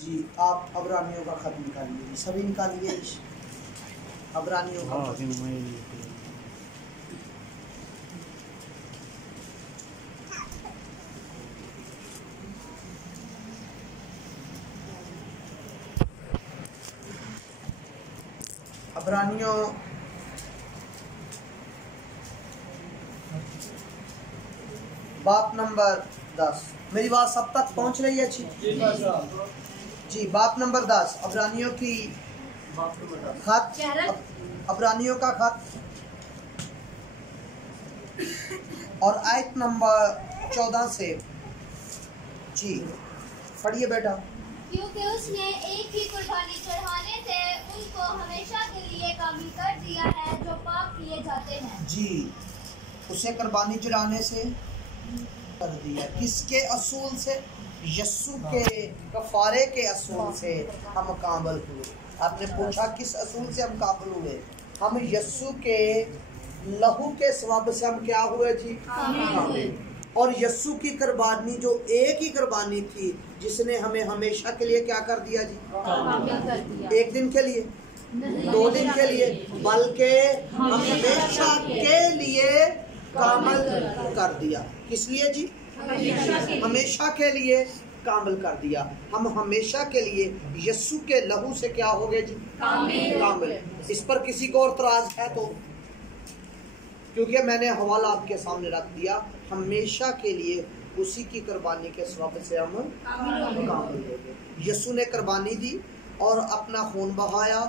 जी आप अबरानियों का खत निकालिए जी, सभी निकालिए अबरानियों का खत। अबरानियों बाप नंबर 10। मेरी बात सब तक पहुंच रही है अच्छी जी। बाप नंबर 10 अबरानियों की खत, अबरानियों का खत और आयत नंबर 14 से जी पढ़िए बेटा। क्योंकि उसने एक ही कुर्बानी चढ़ाने से उनको हमेशा के लिए काबिल कर दिया है जो पाप किए जाते हैं। जी उसे कुर्बानी चढ़ाने से कर दिया। किसके असूल से? यस्सु के कफारे के असूल से हम काबिल हुए। आपने पूछा किस असूल से हम काबिल हुए? हम यस्सु के लहू के सवाब से हम क्या हुए जी? काबिल। और यस्सु की कुर्बानी जो एक ही कुर्बानी थी जिसने हमें हमेशा के लिए क्या कर दिया जी? एक दिन के लिए, 2 दिन के लिए, बल्कि हमेशा के लिए कामिल कर दिया। किस लिए जी? हमेशा के लिए कामिल कर दिया। हम हमेशा के लिए यस्सु के लहू से क्या हो गए जी? कामिल। इस पर किसी को और तराज है तो? क्योंकि मैंने हवाला आपके सामने रख दिया, हमेशा के लिए उसी की कुर्बानी के सबब से हम कामिल हो गए। यस्सु ने कुर्बानी दी और अपना खून बहाया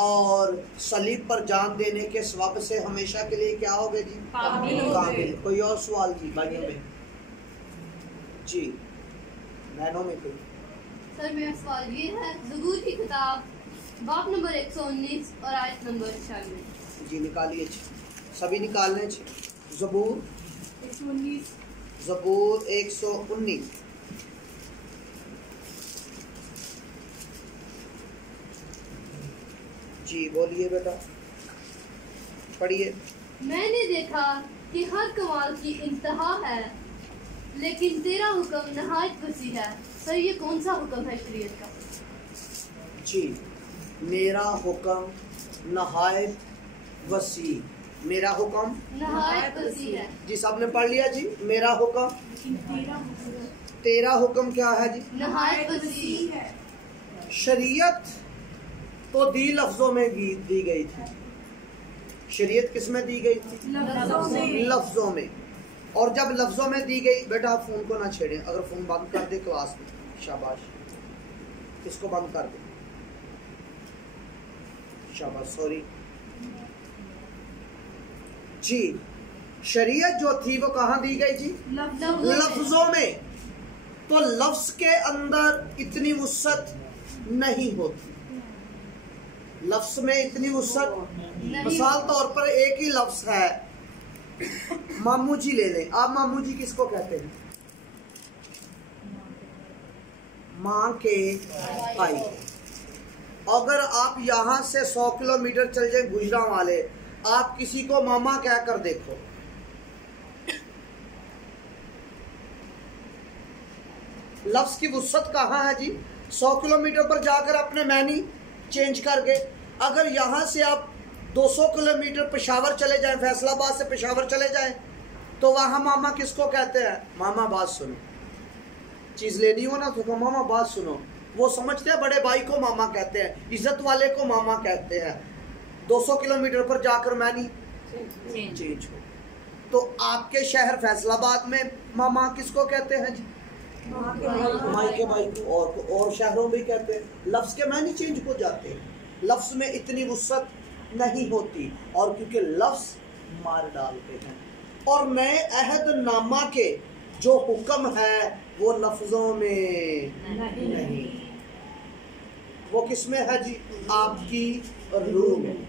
और सलीब पर जान देने के सबब से हमेशा के लिए क्या हो गए जी? कामिल। कोई और सवाल जी भाइयों में? जी बहनों में कोई? सर मेरा सवाल ये है, ज़बूर की किताब बाब नंबर 119 और आयत नंबर 96। जी निकालिए, सभी निकालने। ज़बूर 119, ज़बूर 119 जी बोलिए बेटा, पढ़िए। मैंने देखा कि हर कमाल की इंतहा है, लेकिन तेरा हुक्म नहायत वसी है। सर ये कौन सा हुक्म है शरीयत का? जी मेरा हुक्म नहायत वसी, मेरा हुक्म नहायत वसी है जी। सबने पढ़ लिया जी। मेरा हुक्म, तेरा हुक्म क्या है जी? नहायत वसी है। शरीयत तो दी लफ्जों में दी गई थी। शरीयत किस में दी गई थी? लफ्जों में। और जब लफ्जों में दी गई, बेटा आप फोन को ना छेड़ें, अगर फोन बंद कर दे क्लास में, शाबाश, इसको बंद कर दे, शाबाश, सॉरी जी। शरीयत जो थी वो कहाँ दी गई जी? लफ्जों में। तो लफ्ज के अंदर इतनी वुसअत नहीं होती, लफ्ज में इतनी वुसअत। मिसाल तौर पर एक ही लफ्ज है, मामू जी ले लें। आप मामू जी किसको कहते हैं? माँ के भाई। अगर आप यहाँ से 100 किलोमीटर चल जाए गुजरा वाले, आप किसी को मामा कहकर देखो, लफ्ज की वुसअत कहाँ है जी? 100 किलोमीटर पर जाकर अपने मैनी चेंज कर गए। अगर यहाँ से आप 200 किलोमीटर पेशावर चले जाएं, फैसलाबाद से पेशावर चले जाएं, तो वहाँ मामा किसको कहते हैं? मामा बात सुनो, चीज़ लेनी हो ना तो मामा बात सुनो। वो समझते हैं बड़े भाई को मामा कहते हैं, इज्जत वाले को मामा कहते हैं। 200 किलोमीटर पर जाकर मैनी चेंज हो, तो आपके शहर फैसलाबाद में मामा किसको कहते हैं जी? माई के भाई को। और शहरों में कहते हैं। लफ्ज के मानी चेंज हो जाते हैं, लफ्ज में इतनी वुसअत नहीं होती, और क्योंकि लफ्ज मार डालते हैं। और नए अहदनामा के जो हुक्म है वो लफ्जों में नहीं, वो किसमें है जी? आपकी रूह में।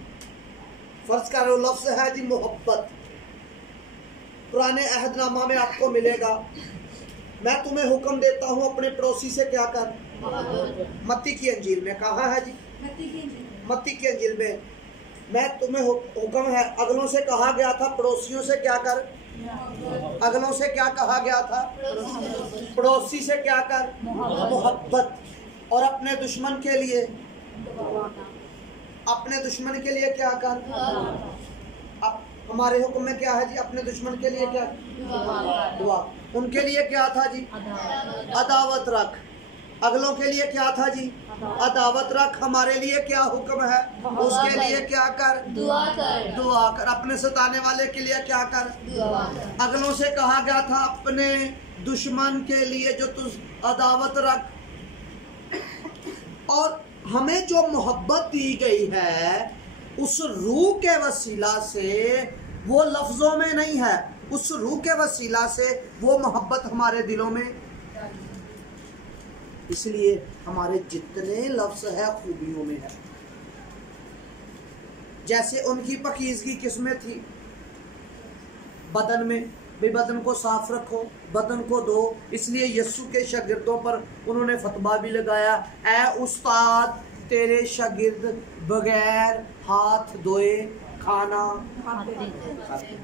फर्ज करो लफ्ज है जी मोहब्बत, पुराने अहदनामा में आपको मिलेगा, मैं तुम्हें हुक्म देता हूँ अपने पड़ोसी से क्या कर। मत्ती की अंजील में कहा है जी? मत्ती की अंजील में मैं तुम्हें हुक्म है, अगलों से कहा गया था पड़ोसियों से क्या कर। अगलों से क्या कहा गया था? पड़ोसी से क्या कर? मोहब्बत। और अपने दुश्मन के लिए, अपने दुश्मन के लिए क्या कर। अब हमारे हुक्म में क्या है जी, अपने दुश्मन के लिए क्या, दुआ। उनके लिए क्या था जी, अदावत रख। अगलों के लिए क्या था जी, अदावत रख। हमारे लिए क्या हुक्म है, उसके लिए क्या कर, दुआ कर। दुआ कर। अपने सताने वाले के लिए क्या कर, दुआ कर। अगलों से कहा गया था अपने दुश्मन के लिए जो तू अदावत रख। और हमें जो मोहब्बत दी गई है उस रूह के वसीला से, वो लफ्जों में नहीं है, उस रूह के वसीला से वो मोहब्बत हमारे दिलों में। इसलिए हमारे जितने लफ्ज है खूबियों में है। जैसे उनकी पकीज़गी किसमें थी, बदन में। भाई बदन को साफ रखो, बदन को धो। इसलिए यस्सु के शागिर्दों पर उन्होंने फतवा भी लगाया, ए उस्ताद तेरे शागिर्द बगैर हाथ धोए खाना खाते।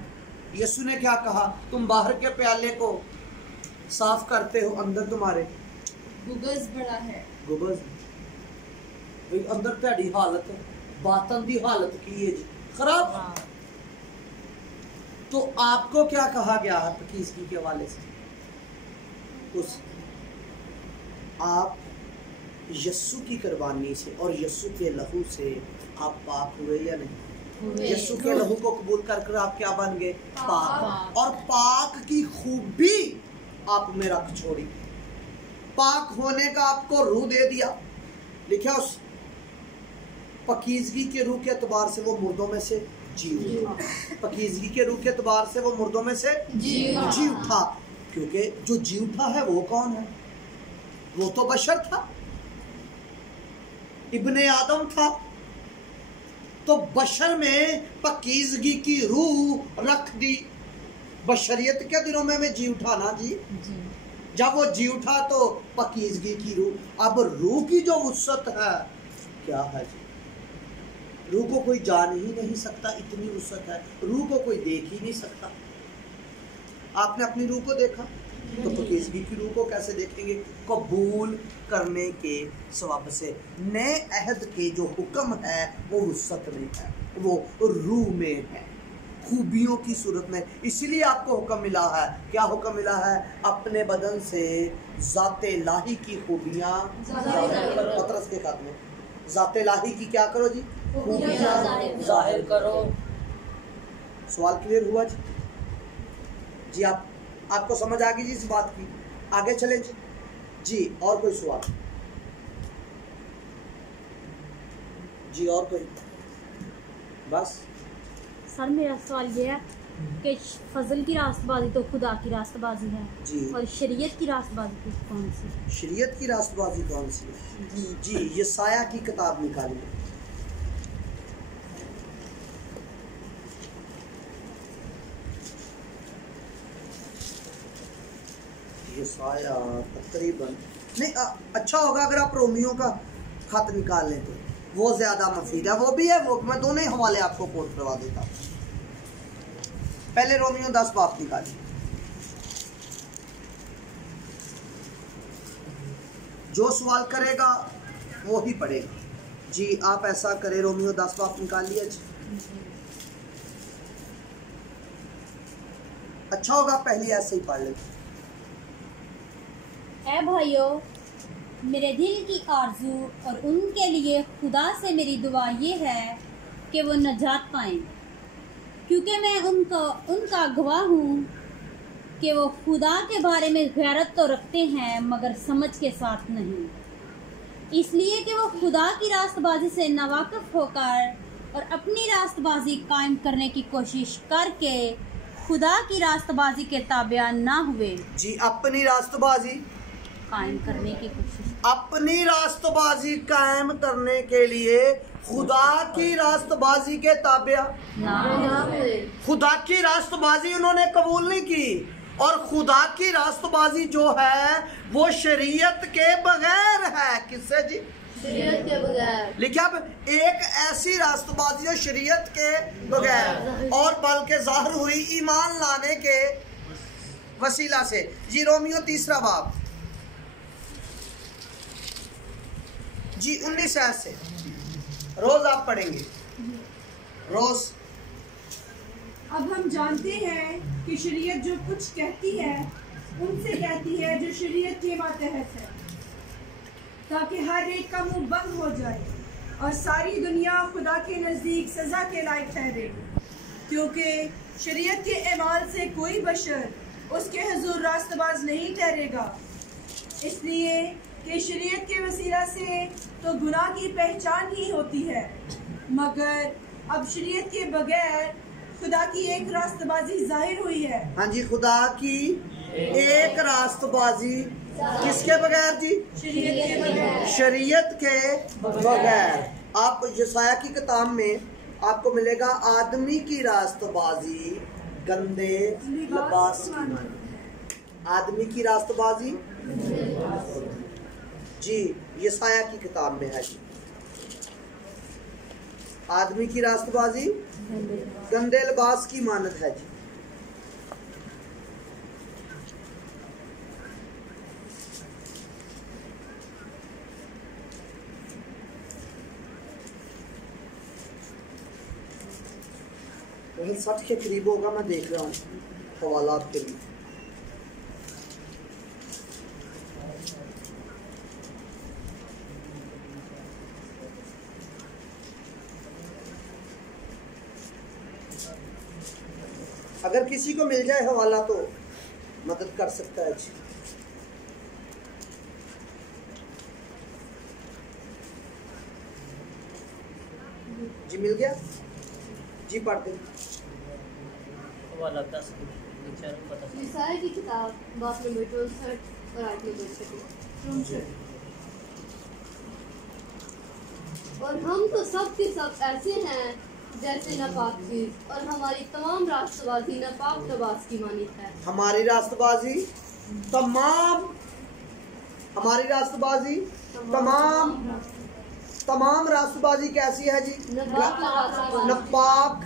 यस्सु ने क्या कहा, तुम बाहर के प्याले को साफ करते हो, अंदर तुम्हारे गुगज बड़ा है। गुबज अंदर ਤੁਹਾਡੀ हालत, बातन दी हालत की है जी खराब। तो आपको क्या कहा गया है पकीज़गी के हवाले से, उस आप यस्सु की कुर्बानी से और यस्सु के लहू से आप पाक हुए या नहीं। यस्सु के लहू को कबूल कर आप क्या बन गए, पाक। और पाक की खूबी आप में रख छोड़ी। पाक होने का आपको रूह दे दिया। लिखा उस पकीज़गी के रूह के एतबार से वो मुर्दों में से जी उठा। पकीज़गी के रूह के एतबार से वो मुर्दों में से जी उठा। क्योंकि जो जी उठा है वो कौन है, वो तो बशर था, इब्ने आदम था। तो बशर में पकीज़गी की रूह रख दी। बशरियत के दिनों में जी उठा ना जी। जब वो जी उठा तो पकीज़गी की रूह। अब रूह की जो वुसअत है क्या है जी, रूह को कोई जान ही नहीं सकता, इतनी वुसअत है। रूह को कोई देख ही नहीं सकता। आपने अपनी रूह को देखा तो पकीज़गी की रूह को कैसे देखेंगे। कबूल करने के सवाब से नए अहद के जो हुक्म है वो वुसअत में है, वो रूह में है, खूबियों की सूरत में। इसलिए आपको हुक्म मिला है, क्या हुक्म मिला है, अपने बदन से ज़ाते लाही की खूबियाँ पतरस के खत में, ज़ाते लाही की क्या करो जी, खूबियाँ जाहिर करो। सवाल क्लियर हुआ जी? जी आपको समझ आ गई जी इस बात की? आगे चले जी। जी और कोई सवाल जी, और कोई? बस सर मेरा सवाल ये है कि फजल की रास्तबाजी तो खुदा की रास्तबाजी है जी, और शरीयत की रास्तबाजी कौन सी? शरीयत की रास्तबाजी कौन सी है जी? यसाया की किताब निकालिए। यसाया तकरीबन नहीं, अच्छा होगा अगर आप रोमियो का खत निकाल लें तो वो ज़्यादा मफीद है। वो भी है, वो मैं दोनों ही हवाले आपको कोट करवा देता हूँ। पहले रोमियो 10 बाप निकालिए। जो सवाल करेगा वो ही पढ़ेगा जी। आप ऐसा करें, रोमियो 10 बाप निकाल लिया जी। अच्छा होगा पहली ऐसे ही पढ़ लेते। ऐ भाइयों, मेरे दिल की आरजू और उनके लिए खुदा से मेरी दुआ ये है कि वो नजात पाएं, क्योंकि मैं उनका गवाह हूँ कि वो खुदा के बारे में गैरत तो रखते हैं मगर समझ के साथ नहीं, इसलिए कि वो खुदा की रास्तबाजी से नावाकिफ होकर और अपनी रास्तबाजी कायम करने की कोशिश करके खुदा की रास्तबाजी के ताबिया ना हुए। जी, अपनी रास्तबाजी कायम करने की कोशिश, अपनी रास्तबाजी कायम करने के लिए खुदा की रास्तबाजी के ताबिया ना हुए। खुदा की रास्तबाजी उन्होंने कबूल नहीं की। और खुदा की रास्तबाजी जो है वो शरीयत के बगैर है। किससे जी? शरीयत के बगैर। लिखा अब एक ऐसी रास्तबाजी है शरीयत के बगैर, और बल्कि ज़ाहिर हुई ईमान लाने के वसीला से। जी रोमियो 3 बाब जी 19 आयत से रोज आप पढ़ेंगे। रोज अब हम जानते हैं कि शरीयत जो कुछ कहती है उनसे कहती है जो शरीयत के मातहत है, ताकि हर एक का मुंह बंद हो जाए और सारी दुनिया खुदा के नज़दीक सज़ा के लायक ठहरे, क्योंकि शरीयत के अमाल से कोई बशर उसके हुजूर रास्तबाज नहीं ठहरेगा, इसलिए कि शरीयत के वसीला से तो गुनाह की पहचान ही होती है, मगर अब शरीयत के बगैर खुदा की एक रास्तबाजी जाहिर हुई है। हाँ जी, खुदा की एक रास्तबाजी किसके बगैर जी? शरीयत के बगैर। शरीयत के बगैर। आप यशाया की किताब में आपको मिलेगा आदमी की रास्तबाजी गंदे लिबास की मानी। आदमी की रास्तबाजी जी यशाया की किताब में है जी। आदमी की रास्तबाजी गंदे लिबास की मानत है जी। लेकिन 60 के करीब होगा, मैं देख रहा हूँ हवालात के लिए। अगर किसी को मिल जाए हवाला तो मदद कर सकता है जी। जी मिल गया जी, पढ़ दे। यशाया की किताब बाप नंबर 64 और आयत नंबर 64। और हम तो सब के सब ऐसे हैं जैसे नापाक चीज, और हमारी तमाम रास्तबाजी नापाक लिबास की मानी है। हमारी रास्तबाजी तमाम, हमारी रास्तबाजी तमाम रास्तबाजी कैसी है जी? नापाक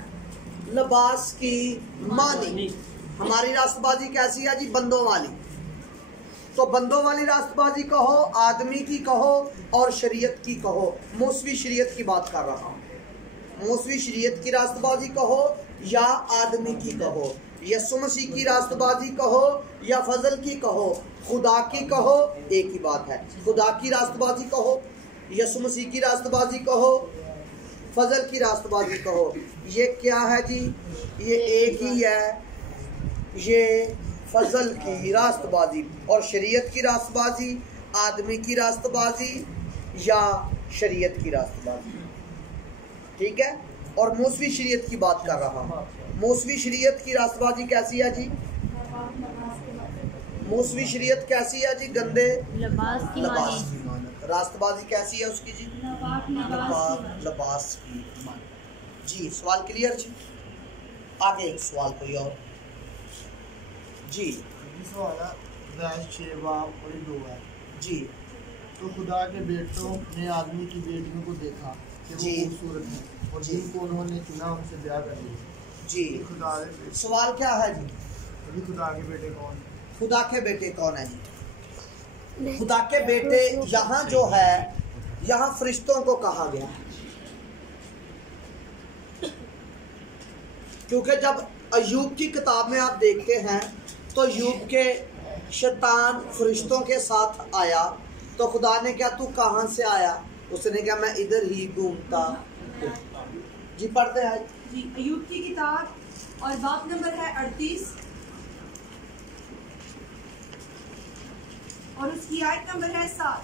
लिबास की मानी। हमारी रास्तबाजी कैसी है जी? बंदों वाली। तो बंदों वाली रास्तबाजी कहो, आदमी की कहो और शरीयत की कहो। मौसवी शरीयत की बात कर रहा हूँ। मौसवी शरीयत की रास्तबाजी कहो या आदमी की कहो, यसु मसीह की रास्तबाजी कहो या फजल की कहो, खुदा की कहो, एक ही बात है। खुदा की रास्तबाजी कहो, यसु मसीह की रास्तबाजी कहो, फजल की रास्तबाजी कहो, ये क्या है जी? ये एक ही है, ये फजल की रास्तबाजी। और शरीयत की रास्तबाजी आदमी की रास्तबाजी या शरीयत की रास्तबाजी, ठीक है। और मौसवी शरीयत की बात कर रहा हूँ। मौसवी शरीयत की रास्तबाजी कैसी है जी? मौसवी शरीयत कैसी है जी? गंदे लिबास की मानत। रास्तबाजी कैसी है उसकी जी? नापाक लिबास की मानत जी। सवाल क्लियर जी? आगे एक सवाल कोई और जी? जी। तो खुदा के बेटों ने आदमी की बेटियों को देखा कि वो खूबसूरत है, और जिनको उन्होंने चुना उनसे ब्याह कर लिया जी। खुदा सवाल क्या है जी? अभी खुदा के बेटे कौन? खुदा के बेटे कौन है जी? खुदा के बेटे यहाँ जो है, यहाँ फरिश्तों को कहा गया है, क्योंकि जब अय्यूब की किताब में आप देखते हैं तो अय्यूब के शैतान फरिश्तों के साथ आया, तो खुदा ने क्या, तू कहाँ से आया? उसने क्या, मैं इधर ही घूमता जी। पढ़ते हैं जी। अय्यूब की किताब और बाप नंबर है 38 और उसकी आयत नंबर है 7।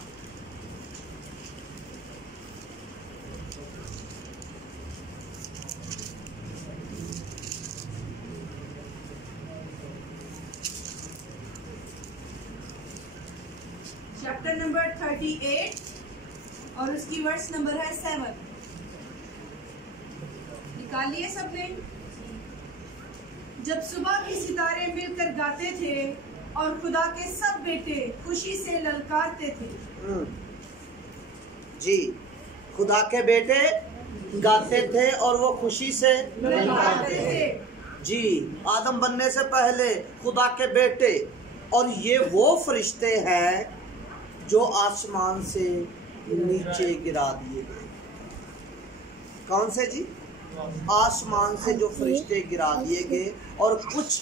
चैप्टर नंबर 38 और उसकी वर्स नंबर है 7। निकालिए सबने। जब सुबह के सितारे मिलकर गाते थे और खुदा के सब बेटे खुशी से ललकारते थे जी। खुदा के बेटे गाते थे और वो खुशी से ललकारते थे जी। आदम बनने से पहले खुदा के बेटे, और ये वो फरिश्ते हैं जो आसमान से नीचे गिरा दिए गए। कौन से जी? आसमान से जो फरिश्ते गिरा दिए गए, और कुछ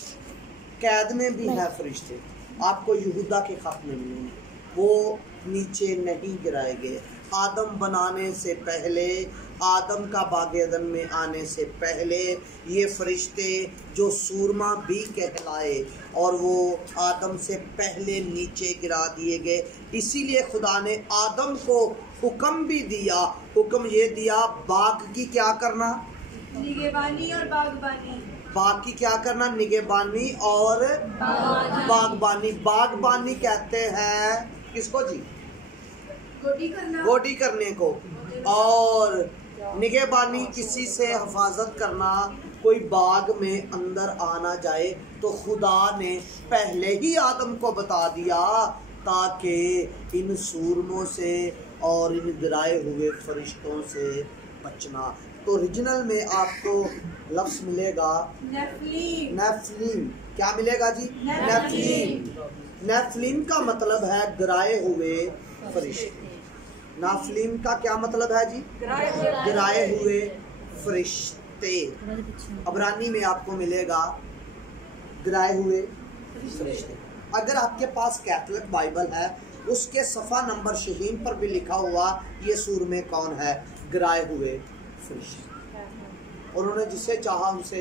कैद में भी है फरिश्ते, आपको यहूदा के खत में मिलेंगे, वो नीचे नहीं गिराए गए। आदम बनाने से पहले, आदम का बाग-ए-अदन में आने से पहले ये फरिश्ते जो सूरमा भी कहलाए, और वो आदम से पहले नीचे गिरा दिए गए। इसीलिए खुदा ने आदम को हुक्म भी दिया, हुक्म ये दिया बाग की क्या करना, निगहबानी और बागबानी। बाग की क्या करना, निगहबानी और बागबानी। बागबानी कहते हैं किसको जी? गोडी करना, गोडी करने को। और निगहबानी किसी से हिफाजत करना, कोई बाग में अंदर आना जाए तो खुदा ने पहले ही आदम को बता दिया ताकि इन सूरमों से और इन गिराए हुए फरिश्तों से बचना। तो ओरिजिनल में आपको लफ्ज मिलेगा नेफलीम। नेफलीम। क्या मिलेगा जी? नेफलीम। नेफलीम का मतलब है गिराए हुए फरिश्ते। नाफलीम का क्या मतलब है जी? गिराए हुए फरिश्ते। अबरानी में आपको मिलेगा गिराए हुए फरिश्ते। अगर आपके पास कैथोलिक बाइबल है, उसके सफ़ा नंबर शहीन पर भी लिखा हुआ ये सूर में कौन है? गिराए हुए फरिश्ते। उन्होंने जिसे चाहा उनसे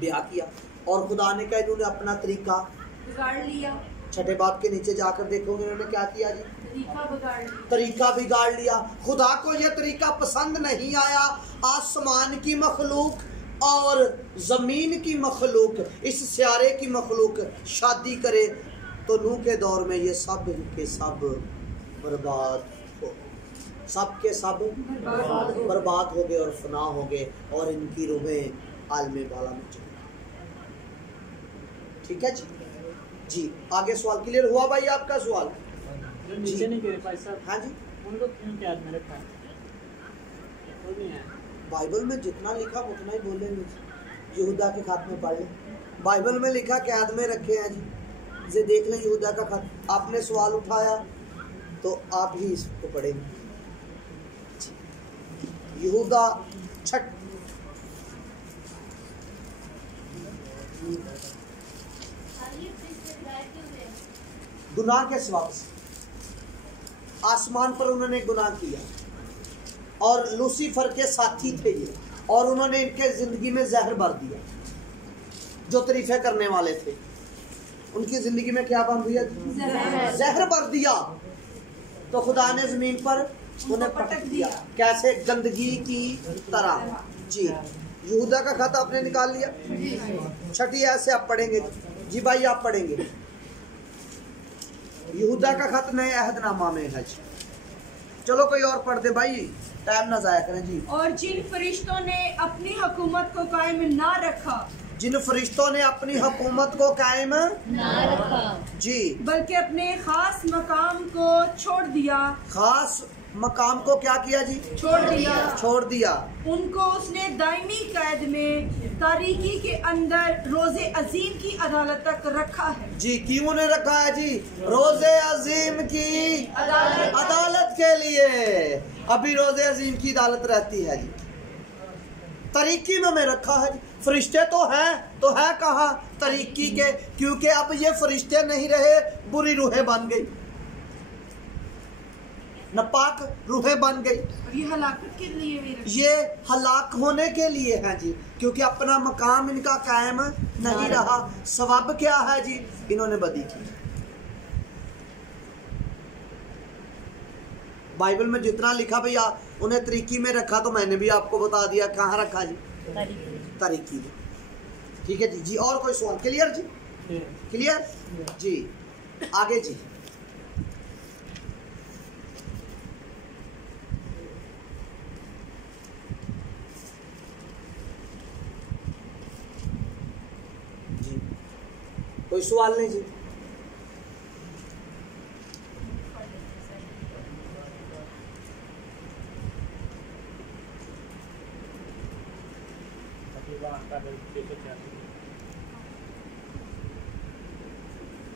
ब्याह किया, और खुदा ने कहा इन्होंने अपना तरीका बिगाड़ लिया। छठे बाब के नीचे जाकर देखोगे इन्होंने क्या किया जी? तरीका बिगाड़ लिया। खुदा को यह तरीका पसंद नहीं आया। आसमान की मखलूक और जमीन की मखलूक, इस स्यारे की मखलूक शादी करे तो नूह के दौर में ये सब के सब बर्बाद हो, सब के सब बर्बाद हो गए और फना हो गए, और इनकी रूहें आलमे बाला में चली। ठीक है जी? जी आगे सवाल क्लियर हुआ भाई? आपका सवाल नीचे नहीं गिरे भाई साहब। हाँ जी, उनको क्यों कैद में रखा है? तो नहीं है बाइबल में जितना लिखा उतना ही बोलेंगे। यहूदा के खत में पढ़ लें, बाइबल में लिखा कैद में रखे हैं जी, इसे देख लें यहूदा का खत। आपने सवाल उठाया तो आप ही इसको पढ़ेंगे। यहूदा छठ गुनाह के सबब से आसमान पर उन्होंने गुनाह किया, और लूसीफर के साथी थे ये, और उन्होंने इनके जिंदगी में जहर भर दिया। जो तरीफे करने वाले थे उनकी जिंदगी में क्या बंद हुआ? जहर भर दिया। तो खुदा ने जमीन पर उन्हें पटक दिया, कैसे? गंदगी की तरह। जी यहूदा का खत आपने निकाल लिया। छठी ऐसे आप पढ़ेंगे जी भाई, आप पढ़ेंगे यहूदा का खत नए अहदनामा में है। चलो कोई और पढ़ दे भाई, टाइम ना जाया करें जी। और जिन फरिश्तों ने अपनी हुकूमत को कायम ना रखा, जिन फरिश्तों ने अपनी हुकूमत को कायम ना रखा जी, बल्कि अपने खास मकाम को छोड़ दिया। खास मकाम को क्या किया जी? छोड़ दिया। उनको उसने दायमी कैद में तारीकी के अंदर रोजे अजीम की अदालत तक रखा है। जी क्यों ने रखा है जी? रोजे अजीम की अदालत के लिए। अभी रोजे अजीम की अदालत रहती है जी, तरीकी में रखा है जी। फरिश्ते तो है कहाँ? तरीकी के, क्योंकि अब ये फरिश्ते नहीं रहे, बुरी रूहें बन गई, नापाक रूहें बन गई। और ये हलाकत के लिए भी रखा। ये हलाक होने के लिए है जी, क्योंकि अपना मकाम इनका कायम नहीं रहा। सवाब क्या है जी? इन्होंने बदी की। बाइबल में जितना लिखा भैया उन्हें तरीकी में रखा, तो मैंने भी आपको बता दिया कहाँ रखा जी? तरीकी में। ठीक है जी। जी और कोई सवाल? क्लियर जी? क्लियर जी। आगे जी। कोई सवाल नहीं जी?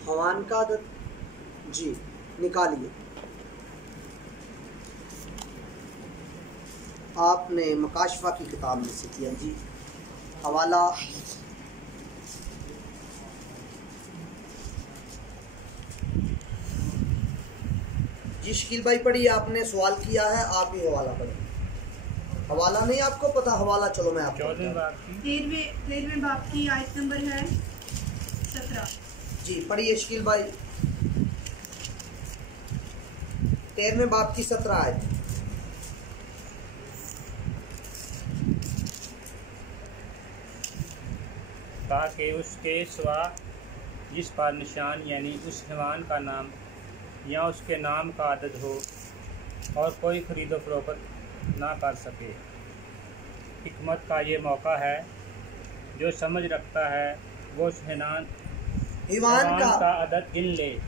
हवान का आदत जी निकालिए। आपने मकाशफा की किताब में से किया जी। हवाला जी शकील भाई पढ़िए, आपने सवाल किया है, आप ही हवाला पढ़े। हवाला नहीं आपको पता? हवाला चलो मैं आपको 13वें बाब की आयत नंबर है 17 जी। पढ़िए शकील भाई, 13वें बाब की 17 आयत। ताकि उसके सिवा जिस पर निशान यानी उस हैवान का नाम या उसके नाम का आदद हो और कोई खरीदो फरोख्त ना कर सके। हिकमत का ये मौका है, जो समझ रखता है वो उस हैवान का आदत गिन ले,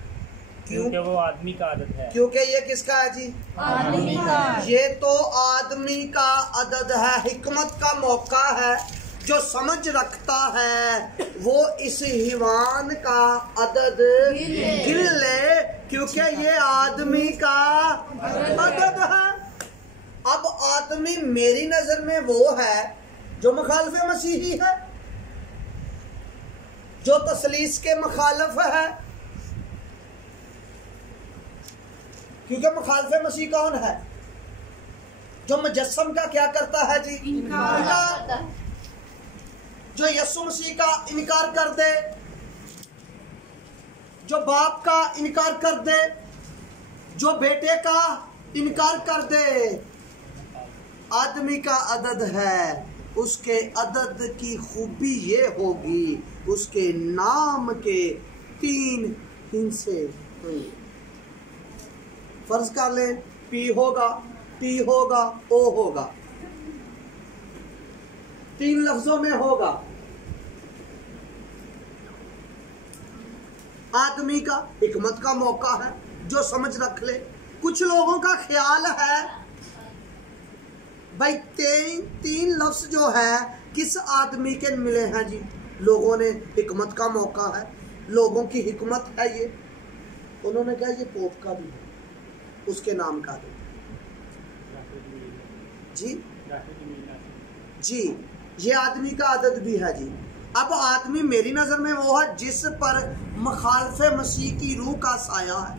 क्योंकि वो आदमी का आदत है। क्योंकि ये किसका है जी? आदमी का। ये तो आदमी का अदद है। हिकमत का मौका है, जो समझ रखता है वो इस हिवान का अदद गिन ले, क्योंकि ये आदमी का अदद है। अब आदमी मेरी नजर में वो है जो मुखालिफ मसीही है, जो तसलीस के मुखालिफ है। क्योंकि मुखालिफ मसीह कौन है? जो मुजस्सम का क्या करता है जी? इनकार। जो यीशु मसीह का इनकार कर दे, जो बाप का इनकार कर दे, जो बेटे का इनकार कर दे, आदमी का अदद है। उसके अदद की खूबी ये होगी, उसके नाम के 3 हिस्से होंगे। फर्ज कर ले, पी होगा, टी होगा, ओ होगा, 3 लफ्जों में होगा। आदमी का हिकमत का मौका है, जो समझ रख ले। कुछ लोगों का ख्याल है भाई 3 लफ्ज जो है किस आदमी के मिले हैं जी? लोगों ने हिकमत का मौका है, लोगों की हिकमत है ये। उन्होंने कहा ये पोप का भी है, उसके नाम का भी जी जी। ये आदमी का आदत भी है जी। अब आदमी मेरी नजर में वो है जिस पर मुखालिफ मसीह की रूह का साया है,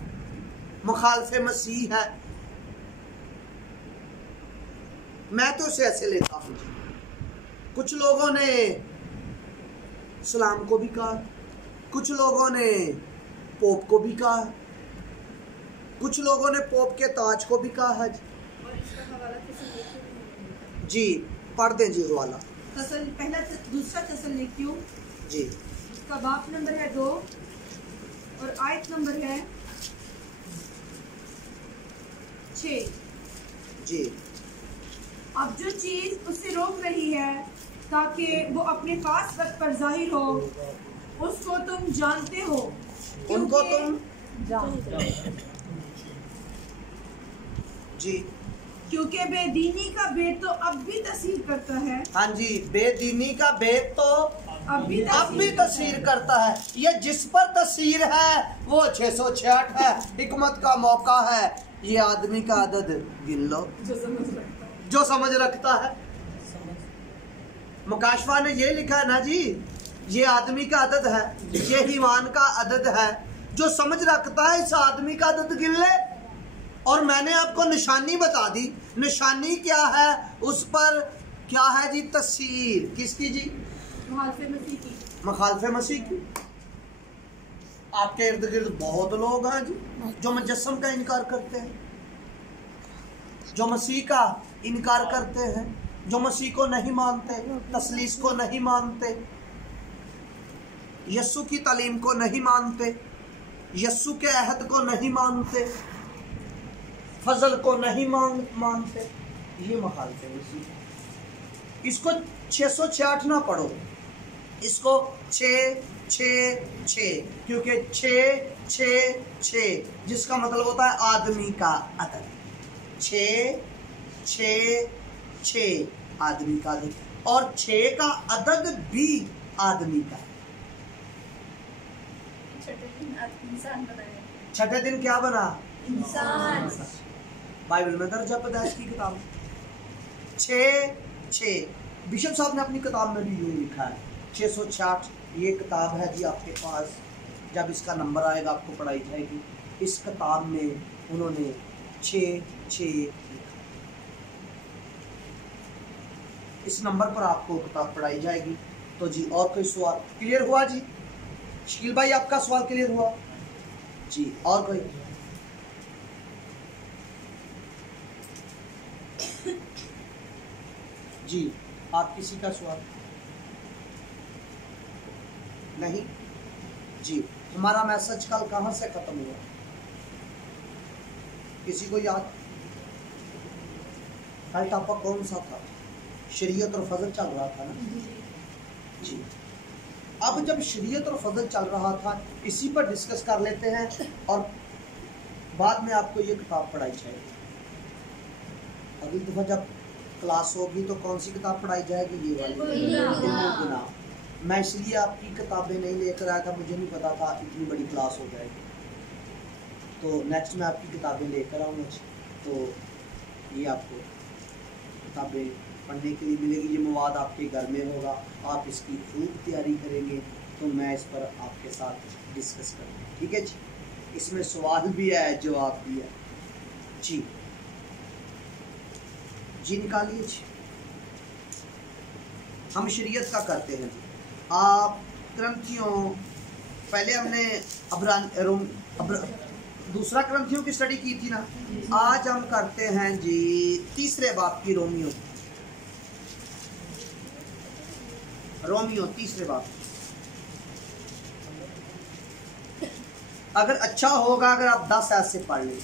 मुखालिफ मसीह है। मैं तो उसे ऐसे लेता हूं। कुछ लोगों ने सलाम को भी कहा, कुछ लोगों ने पोप को भी कहा, कुछ लोगों ने पोप के ताज को भी कहा है जी। पढ़ दें जी हवाला। दूसरा तसल्लीकियों जी, इसका बाब नंबर है 2 और आयत नंबर है 6 जी। अब जो चीज उससे रोक रही है ताकि वो अपने खास वक्त पर जाहिर हो, उसको तुम जानते हो। उनको तुम जी, क्योंकि बेदीनी का भेद तो अब भी तस्वीर करता है। हाँ जी, बेदीनी का भेद तो अब भी तस्वीर करता है। ये जिस पर तस्वीर है वो 666 है, हिकमत का मौका है। ये आदमी का अदद गिन लो, जो समझ रखता है। मुकाशफा ने ये लिखा है ना जी, ये आदमी का अदद है, ये ईमान का अदद है। जो समझ रखता है इस आदमी का अदद गिन ले। और मैंने आपको निशानी बता दी। निशानी क्या है? उस पर क्या है जी? तस्वीर किसकी जी? मुखालिफ मसीह की। आपके इर्द गिर्द बहुत लोग हैं जी जो मुजस्सम का इनकार करते हैं, जो मसीह का इनकार करते हैं, जो मसीह को नहीं मानते, तसलीस को नहीं मानते, यस्सु की तालीम को नहीं मानते, यस्सु के अहद को नहीं मानते, फजल को नहीं मानते। ये मुखालिफ मसीह। इसको 666 ना पढ़ो, इसको 666, क्योंकि 666 जिसका मतलब होता है आदमी का अदद। 666 आदमी का अदद, और 6 का अदद भी आदमी का। छठे दिन क्या बना? इंसान। बाइबल में दर्जा पैदाइश की किताब। 6 बिशप साहब ने अपनी किताब में भी यूँ लिखा है 666 ये किताब है जी आपके पास। जब इसका नंबर आएगा आपको पढ़ाई जाएगी। इस किताब में उन्होंने 6 लिखा। इस नंबर पर आपको किताब पढ़ाई जाएगी। तो जी और कोई सवाल क्लियर हुआ जी? शकील भाई आपका सवाल क्लियर हुआ जी? और कोई? जी आप किसी का सवाल नहीं? जी हमारा मैसेज कल कहाँ से खत्म हुआ? किसी को याद? कल टॉपिक कौन सा था? शरीयत और फजल चल रहा था ना जी। अब जब शरीयत और फजल चल रहा था इसी पर डिस्कस कर लेते हैं और बाद में आपको ये किताब पढ़ाई जाएगी। अगली दफा जब क्लास होगी तो कौन सी किताब पढ़ाई जाएगी? ये वाली गुनाह। मैं इसलिए आपकी किताबें नहीं लेकर आया था, मुझे नहीं पता था इतनी बड़ी क्लास हो जाएगी। तो नेक्स्ट में आपकी किताबें लेकर आऊँगा। तो ये आपको किताबें पढ़ने के लिए मिलेगी। ये मवाद आपके घर में होगा, आप इसकी खूब तैयारी करेंगे। तो मैं इस पर आपके साथ डिस्कस करूँगा, ठीक है जी? इसमें सवाल भी है, जवाब भी है जी। जी निकालिए जी। हम शरीयत का करते हैं जी। आप ग्रंथियों, पहले हमने दूसरा ग्रंथियों की स्टडी की थी ना। आज हम करते हैं जी तीसरे बाब की रोमियो तीसरे बाब। अगर अच्छा होगा अगर आप 10 ऐसे पढ़ लें।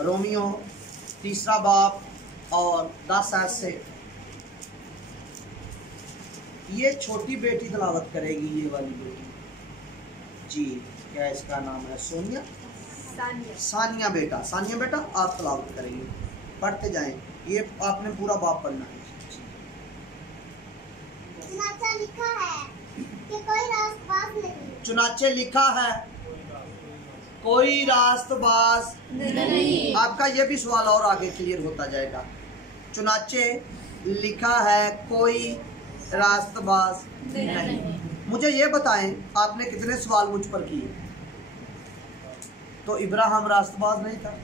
रोमियो तीसरा बाब और 10 ऐसे। ये छोटी बेटी तलावत करेगी, ये वाली बेटी जी। क्या इसका नाम है? सोनिया, सानिया बेटा। सानिया बेटा आप तलावत करेंगे, पढ़ते जाएं। ये आपने पूरा बाब पढ़ना है। चुनाचे लिखा है कि कोई रास्तबाज नहीं। चुनाचे लिखा है कोई रास्तबाज नहीं। आपका ये भी सवाल और आगे क्लियर होता जाएगा। चुनाचे लिखा है कोई रास्तबाज नहीं। मुझे ये बताएं आपने कितने सवाल मुझ पर किए? तो इब्राहिम रास्तबाज नहीं था?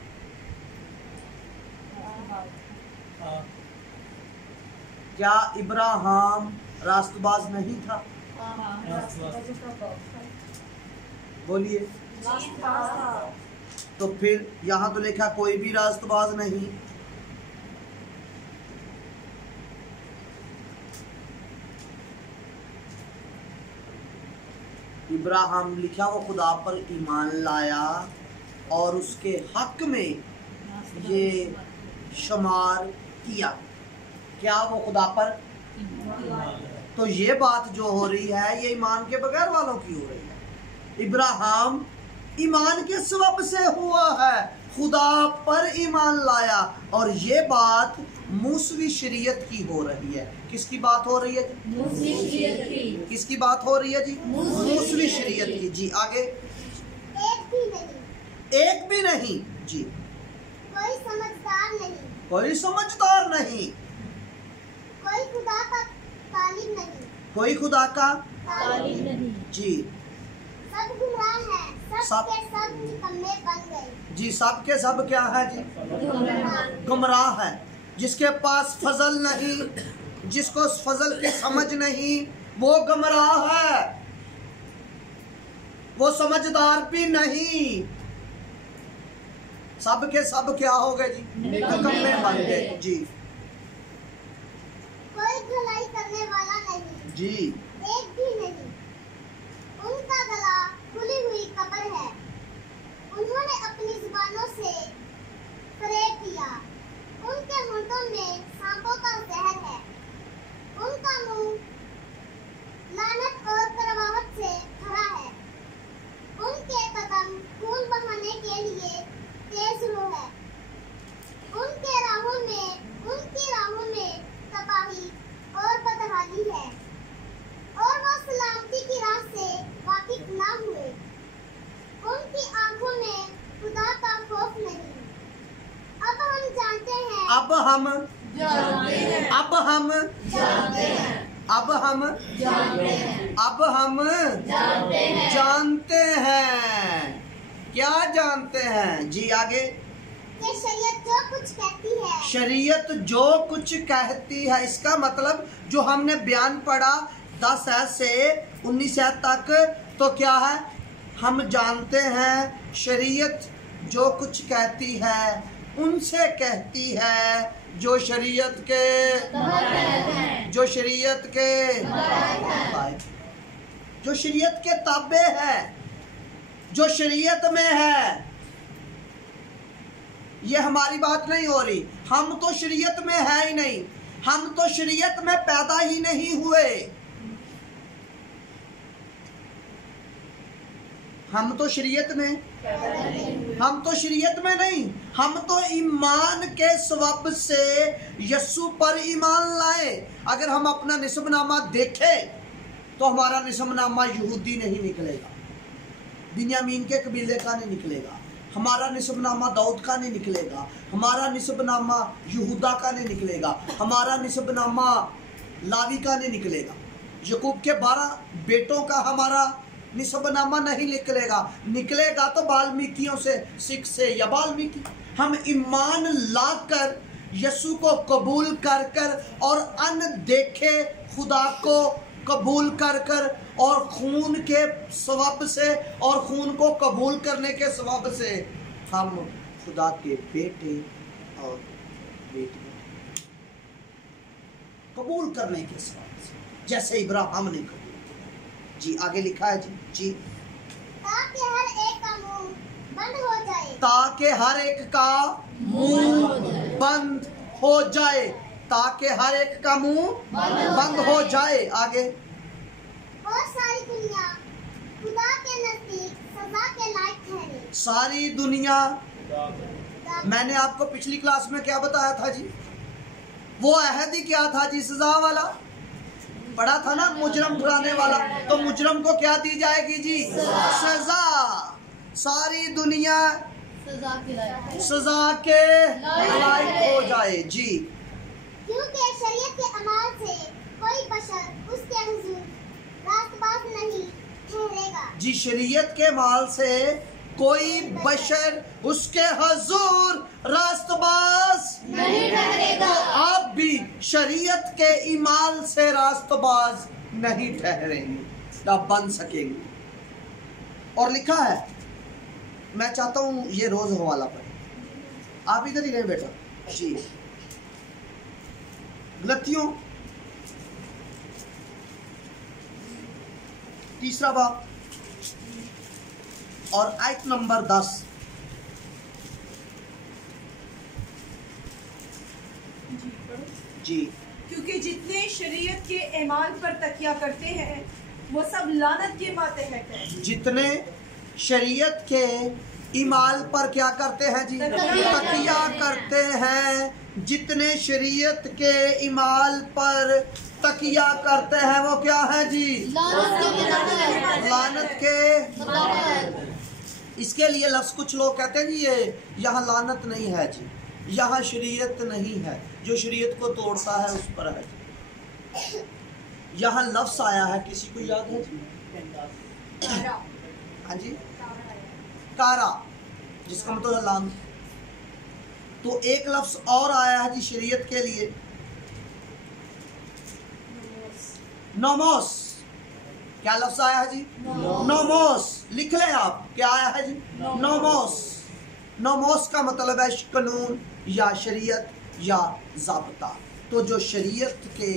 क्या इब्राहिम रास्तबाज नहीं था? बोलिए। तो फिर यहाँ तो लिखा कोई भी रास्तबाज नहीं। इब्राहिम लिखा वो खुदा पर ईमान लाया और उसके हक में ये शुमार किया। क्या वो खुदा पर? तो ये बात जो हो रही है ये ईमान के बगैर वालों की हो रही है। इब्राहिम ईमान के सबब से हुआ है, खुदा पर ईमान लाया। और ये बात मूसवी शरीयत की हो रही है। किसकी बात हो रही है? मूसवी शरीयत की। किसकी बात हो रही है जी? मूसवी शरीयत की जी। आगे। एक भी नहीं जी। कोई समझदार नहीं। कोई समझदार नहीं। कोई खुदा का तालिब नहीं। कोई खुदा का तालिब नहीं जी। सब गुमराह हैं, सब के सब निकम्मे बन गए जी। सब के सब क्या है जी? गुमराह है। जिसके पास फजल नहीं, जिसको फजल की समझ नहीं, वो गुमराह है, वो समझदार भी नहीं। सब के सब क्या हो गए जी? निकम्मे बन गए जी। कोई भलाई करने वाला नहीं जी। एक भी नहीं। उनका गला खुली हुई कब्र है। उन्होंने अपनी जुबानों से फरेब दिया। उनके होंठों में सांपों का जहर है। उनका मुंह लानत और करवाहट से भरा है। उनके कदम खून बहाने के लिए तेज रो है। उनकी राहों में तबाही और बदहाली है और वो सलामती की राह से वाकिफ ना हुए। उनकी आंखों में खुदा का खौफ नहीं हम जानते हैं, अब हम जानते हैं, अब हम जानते हैं, अब हम जानते हैं, जानते हैं। क्या जानते हैं जी? आगे। कि शरीयत जो कुछ कहती है, शरीयत जो कुछ कहती है, इसका मतलब जो हमने बयान पढ़ा 10 ऐत से 19 ऐत तक, तो क्या है? हम जानते हैं शरीयत जो कुछ कहती है उनसे कहती है जो शरीयत के जो शरीयत के जो शरीयत के ताबे है, जो शरीयत में है। ये हमारी बात नहीं हो रही, हम तो शरीयत में है ही नहीं, हम तो शरीयत में पैदा ही नहीं हुए, हम तो शरीयत में नहीं, हम तो ईमान के सबब से यस्सु पर ईमान लाए। अगर हम अपना निस्बनामा देखें तो हमारा निस्बनामा यहूदी नहीं निकलेगा, बिन्यामीन के कबीले का नहीं निकलेगा, हमारा निस्बनामा दाऊद का नहीं निकलेगा, हमारा निस्बनामा यहूदा का नहीं निकलेगा, हमारा निस्बनामा लावी का नहीं निकलेगा, यकूब के 12 बेटों का हमारा निस्बनामा नहीं निकलेगा। निकलेगा तो वाल्मीकियों से, सिख से या वाल्मीकि। हम ईमान लाकर यीशु को कबूल कर कर और अनदेखे खुदा को कबूल कर कर और खून के सबब से और खून को कबूल करने के सबब से हम खुदा के बेटे और बेटियां कबूल करने के सबब से, जैसे इब्राहिम ने कबूल। जी आगे लिखा है जी ताकि हर एक का मुंह बंद हो जाए, ताकि हर एक का मुंह बंद हो जाए, ताकि हर एक का मुंह बंद हो जाए। आगे। और सारी दुनिया खुदा के नजदीक सजा के लायक ठहरे। सारी दुनिया, मैंने आपको पिछली क्लास में क्या बताया था जी? वो अहद ही क्या था जी? सजा वाला पढ़ा था ना, मुजरम ठुराने वाला। तो मुजरम को क्या दी जाएगी जी? सजा। सारी दुनिया सजा के लायक हो जाए जी, क्योंकि शरीयत के अमाल से कोई बशर उसके हुजूर रास्तबाज नहीं ठहरेगा। जी शरीयत के माल से कोई बशर उसके हुजूर रास्तबाज नहीं ठहरेगा। तो आप भी शरीयत के ईमाल से रास्तबाज नहीं ठहरेंगे, ना बन सकेंगे। और लिखा है, मैं चाहता हूं ये रोज हवाला पढ़े। आप इधर ही रहे बेटा जी। गलतियों 3 बाब और आयत नंबर 10। जी। क्योंकि जितने शरीयत के एमाल पर तकिया करते हैं वो सब लानत के मातहत हैं। जितने शरीयत के इमाल पर क्या करते हैं जी? तकिया करते हैं। जितने शरीयत के इमाल पर तकिया करते हैं वो क्या है जी? लानत के। इसके लिए लफ्ज़ कुछ लोग कहते हैं जी ये यहाँ लानत नहीं है जी, यहाँ शरीयत नहीं है, जो शरीयत को तोड़ता है उस पर है जी। यहाँ लफ्ज़ आया है, किसी को याद है जी? हाँ जी, कारा, जिसका मतलब है लान। तो एक लफ्ज़ और आया है जी शरीयत के लिए, नोमोस। क्या लफ्ज़ आया है जी? नोमोस। लिख लें आप, क्या आया है जी? नोमोस। नोमोस का मतलब है कानून या शरीयत या ज़ाब्ता। तो जो शरीयत के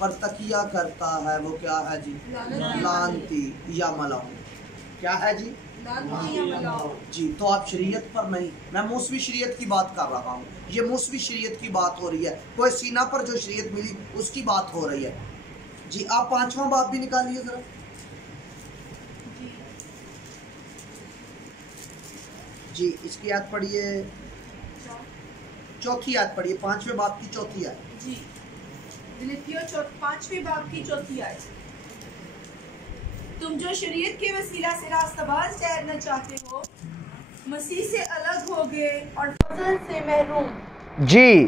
पर तकिया करता है वो क्या है जी? लानती या मलाऊ। क्या है जी? जी। तो आप शरीयत पर नहीं, मैं मौसवी शरीयत की बात कर रहा हूँ। ये मौसवी शरीयत की बात हो रही है, कोई सीना पर जो शरीयत मिली उसकी बात हो रही है जी। आप 5वां बाब भी निकालिए जरा जी। इसकी याद पढ़िए, चौथी याद पढ़िए, 5वें बाब की चौथी याद जी। फिलिप्पियों 5वें बाब की चौथी आयत। तुम जो शरीयत के वसीला से रास्तबाज ठहरना चाहते हो, मसीह से अलग हो गए और फजल से महरूम जी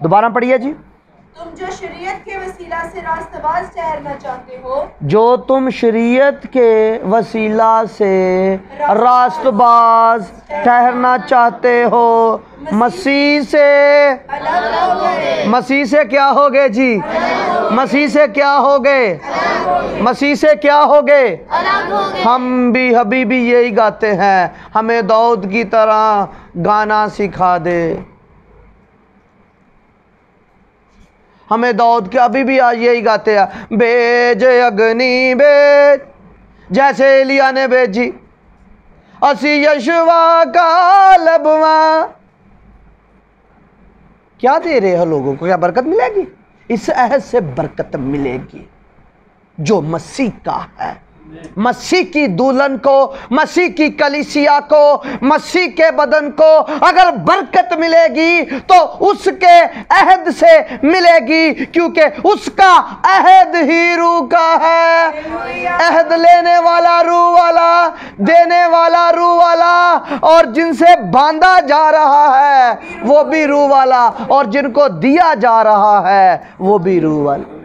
दोबारा पढ़िए जी। तुम जो शरीयत के वसीला से रास्तबाज ठहरना चाहते हो, जो तुम शरीयत के वसीला से रास्तबाज ठहरना चाहते हो, मसीह से अलग हो गए। मसीह से क्या हो गए जी? मसीह से क्या हो गए? मसीह से क्या हो गए? हम भी हबीबी यही गाते हैं, हमें दाऊद की तरह गाना सिखा दे। हमें दाऊद के अभी भी आज यही गाते हैं, बेज अग्नि बेज, जैसे एलिया ने भेजी, असी यशवा का लबवा। क्या दे रहे हो लोगों को? क्या बरकत मिलेगी? इस अहद से बरकत मिलेगी जो मसीह का है। मसीह की दुल्हन को, मसीह की कलीसिया को, मसीह के बदन को अगर बरकत मिलेगी तो उसके अहद से मिलेगी, क्योंकि उसका अहद ही रूह का है। अहद लेने वाला रूह वाला, देने वाला रूह वाला, और जिनसे बांधा जा रहा है वो भी रूह वाला, और जिनको दिया जा रहा है वो भी रूह वाला।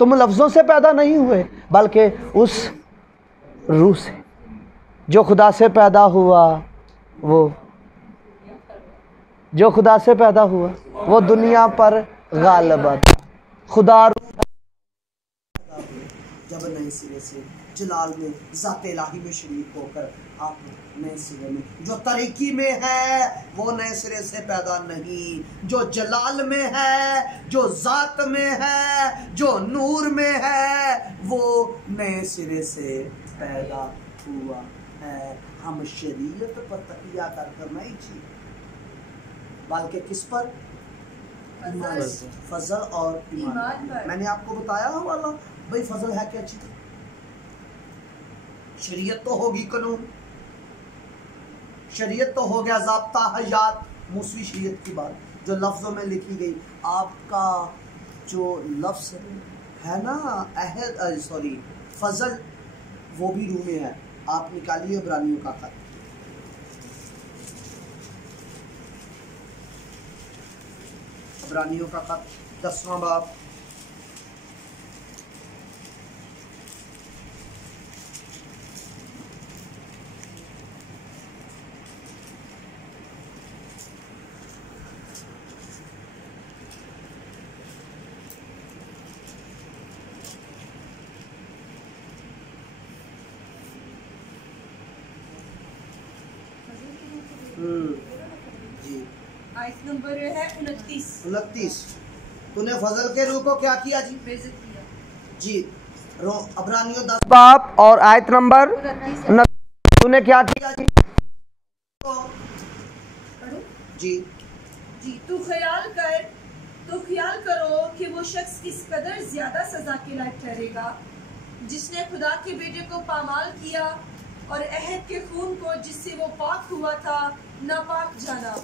तुम लफ्जों से पैदा नहीं हुए बल्कि उस रूह से जो खुदा से पैदा हुआ। वो जो खुदा से पैदा हुआ वो दुनिया पर गालिब था। खुदा जब नए सिरे से जलाल में ज़ात इलाही में शरीक होकर आप नए सिरे में, जो तरीकी में है वो नए सिरे से पैदा नहीं, जो जलाल में है, जो ज़ात में है, जो नूर में है, वो नए सिरे से पैदा हुआ है। हम शरीयत पर तकिया कर नहीं जी, बल्कि किस पर? फजल और ईमान पर। मैंने आपको बताया वाला भाई, फजल है क्या चीज? शरीयत तो होगी कानून, शरीयत तो हो गया ज़ाब्ता हयात, मूसवी शरीयत की बात जो लफ्ज़ों में लिखी गई। आपका जो लफ्ज़ है ना अहद, सॉरी फजल, वो भी रूह में है। आप निकालिए इब्रानियों का खत, इब्रानियों का खत 10वां बाब, जी आयत नंबर है 29। तूने फजल के रूह को क्या किया जी? बेइज्जत किया जी। इब्रानियों 10 बाब और आयत नंबर 29, तूने क्या किया जी? जी तू ख्याल करो कि वो शख्स किस कदर ज्यादा सजा के लायक ठहरेगा जिसने खुदा के बेटे को पामाल किया और अहद के खून को जिससे वो पाक हुआ था नापाक जाना,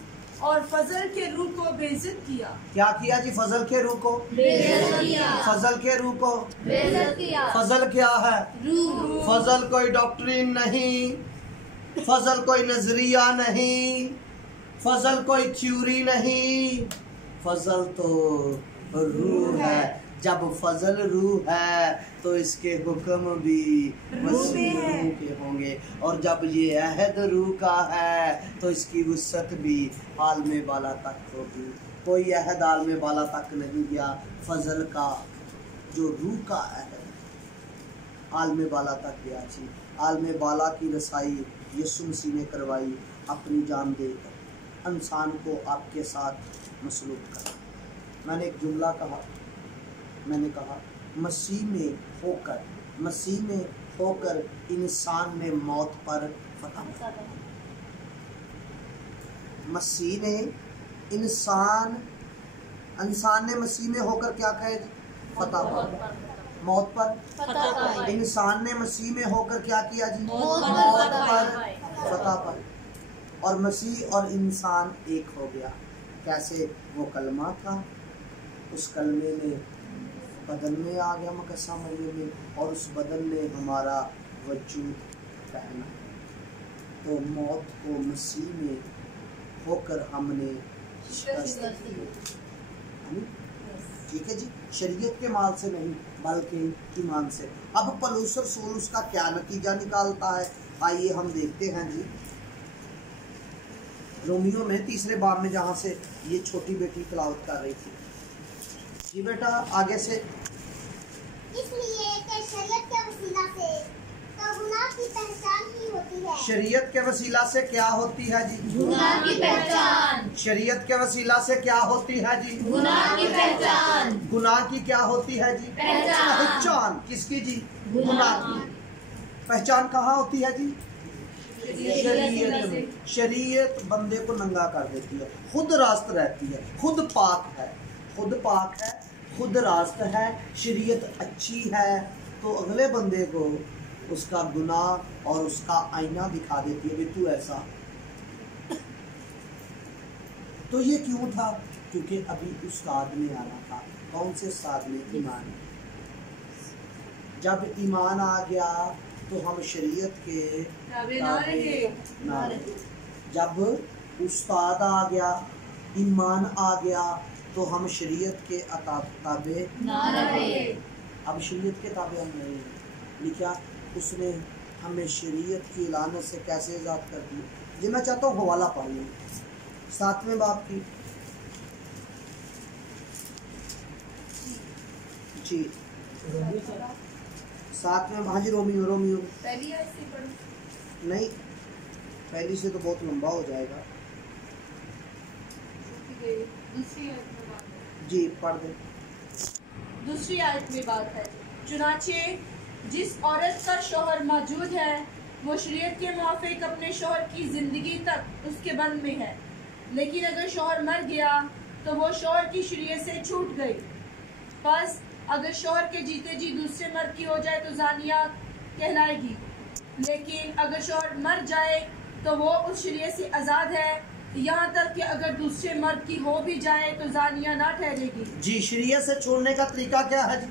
और फजल के रूह को बेइज्जत किया। क्या किया जी? फजल के रूह को बेइज्जत किया। फजल के रूह को बेइज्जत किया। फजल क्या है? रूह। फजल कोई डॉक्ट्रिन नहीं, फजल कोई नजरिया नहीं, फजल कोई थ्योरी नहीं, फजल तो रूह है। जब फजल रूह है तो इसके हुक्म भी वसी रूह के होंगे, और जब ये अहद रूह का है तो इसकी वसत भी आलमे बाला तक होगी। कोई अहद आलमे बाला तक नहीं गया, फजल का जो रूह का अहद आलमे बाला तक गया जी। आलमे बाला की रसाई यीशु मसीह ने करवाई, अपनी जान देकर इंसान को आपके साथ मसलूक करा। मैंने एक जुमला कहा, मैंने कहा मसीह में होकर इंसान ने मौत पर फतह पाया। मसीह ने इंसान ने मसीह में होकर क्या कहे? फतह पाया। मौत पर इंसान ने मसीह में होकर क्या किया जी? मौत पर फतह पाई। और मसीह और इंसान एक हो गया। कैसे? वो कलमा था, उस कलमे में बदन में आ गया मकसा मरियम में, और उस बदन ने हमारा वजूद पहना। तो मौत को मसीह में होकर हमने शिकस्त दी। ठीक है जी, शरीयत के माल से नहीं बल्कि ईमान से। अब पौलुस रसूल उसका क्या नतीजा निकालता है, आइए हम देखते हैं जी। रोमियो में 3 बाब में जहाँ से ये छोटी बेटी तिलावत कर रही थी। जी बेटा आगे से। इसलिए कि शरीयत के वसीला से तो गुनाह की पहचान ही होती है। शरीयत के वसीला से क्या होती है जी? गुनाह की पहचान। शरीयत के वसीला से क्या होती है जी? गुनाह की पहचान। गुनाह की क्या होती है जी? पहचान। किसकी जी? गुनाह की। पहचान कहाँ होती है जी? शरीयत में। शरीयत बंदे को नंगा कर देती है, खुद रास्त रहती है, खुद पाक है, खुद पाक है, खुद रास्त है, शरीयत अच्छी है, तो अगले बंदे को उसका गुनाह और उसका आईना दिखा देती है भी तू ऐसा। तो ये क्यों था? क्योंकि अभी उस्ताद ने आना था। कौन से उस्ताद ने? ईमान। जब ईमान आ गया तो हम शरीयत के ताबे ना रहे। जब उस्ताद आ गया, ईमान आ गया, तो हम शरीयत के ताबे ना रहे। अब शरीयत के ताबे हम नहीं हैं। लिखा उसने हमें शरीयत की लानत से कैसे आज़ाद कर दिया। जी मैं चाहता हूँ हवाला पढ़ लूँ 7वें बाब की। जी 7वें। हाँ जी रोमियो पहली आयत से पढ़ो। नहीं, पहली से तो बहुत लंबा हो जाएगा। दूसरी आयत में बात है। जी पढ़ दे। दूसरी आयत में बात है, चुनाचे जिस औरत का शौहर मौजूद है वो शरीयत के मुआफिक अपने शौहर की जिंदगी तक उसके बंद में है, लेकिन अगर शौहर मर गया तो वो शौहर की शरीयत से छूट गई। बस अगर शौहर के जीते जी दूसरे मर्द की हो जाए तो जानिया कहलाएगी, लेकिन अगर शौहर मर जाए तो वो उस शरीयत से आज़ाद है, यहाँ तक कि अगर दूसरे मर्द की हो भी जाए तो जानिया ना ठहरेगी। जी शरीयत से छोड़ने का तरीका क्या है जी?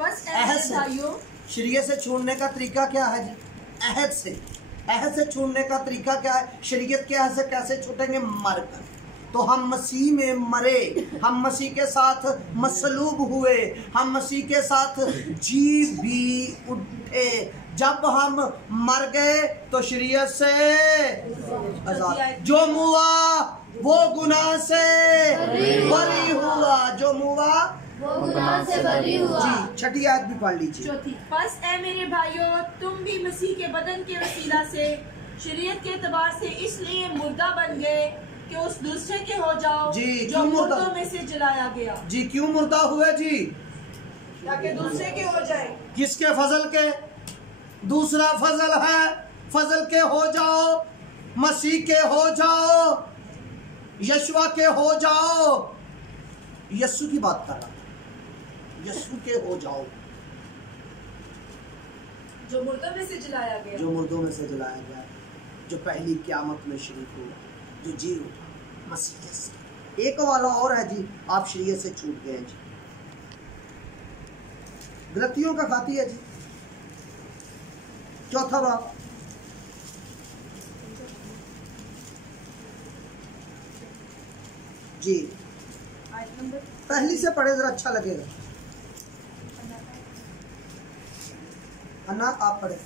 बस अहद से। भाइयों, शरीयत से छोड़ने का तरीका क्या है जी? अहद से। अहद से छोड़ने का तरीका क्या है? शरीयत के अहद से कैसे छूटेंगे? मर कर। तो हम मसीह में मरे, हम मसीह के साथ मसलूब हुए, हम मसीह के साथ जी भी उठे। जब हम मर गए तो शरीयत से आजाद। जो मुआ वो गुनाह से बरी हुआ, जो मुआ वो गुनाह से बरी हुआ। जी 6ठी आयत भी पढ़ लीजिए। चौथी, बस ए मेरे भाइयों, तुम भी मसीह के बदन के वसीला से शरीयत के एतबार से इसलिए मुर्दा बन गए कि उस दूसरे के हो जाओ जी, जो क्यों मुर्दा? मुर्दों में से जलाया गया। जी क्यों मुर्दा हुए जी? ताकि दूसरे के हो जाए। किसके? फजल के। दूसरा फजल है, फजल के हो जाओ, मसीह के हो जाओ, यशुआ के हो जाओ। यस्सु की बात कर रहा हूं, यस्सु के हो जाओ, जो मुर्दों में से जलाया गया। जो मुर्दों में से जलाया गया, जो पहली क़यामत में शरीक हुआ, जो जी उठा मसीह के साथ। एक वाला और है जी, आप शरीयत से छूट गए जी, गलतियों का खाती है जी। चौथा बाब। जी आयत नंबर पहली से पढ़े जरा अच्छा लगेगा। अन्ना आप पढ़े।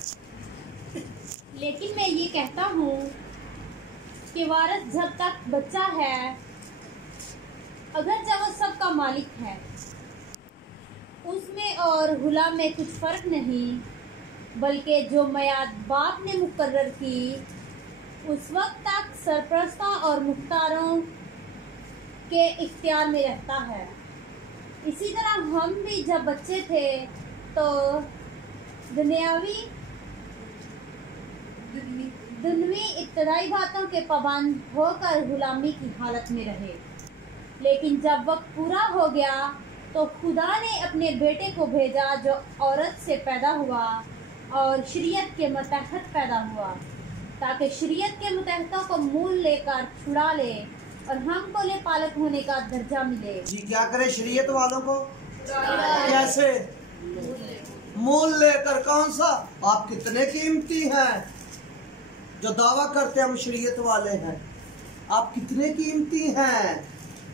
लेकिन मैं ये कहता हूँ कि वारिस जब तक बच्चा है, अगरचे वो सबका मालिक है, उसमें और गुलाम में कुछ फ़र्क नहीं, बल्कि जो मयाद बाप ने मुकर्रर की उस वक्त तक सरपरस्तों और मुख्तारों के इख्तियार में रहता है। इसी तरह हम भी जब बच्चे थे तो दुनियावी इब्तदाई बातों के पाबंद होकर गुलामी की हालत में रहे, लेकिन जब वक्त पूरा हो गया तो खुदा ने अपने बेटे को भेजा जो औरत से पैदा हुआ और शरीयत के मतहत पैदा हुआ, ताकि शरीयत के मतहतों को मूल लेकर छुड़ा ले और हमको ले पालक होने का दर्जा मिले। जी क्या करे शरीयत वालों को? कैसे? मूल लेकर। कौन सा? आप कितने कीमती हैं जो दावा करते हम शरीयत वाले हैं। आप कितने कीमती हैं,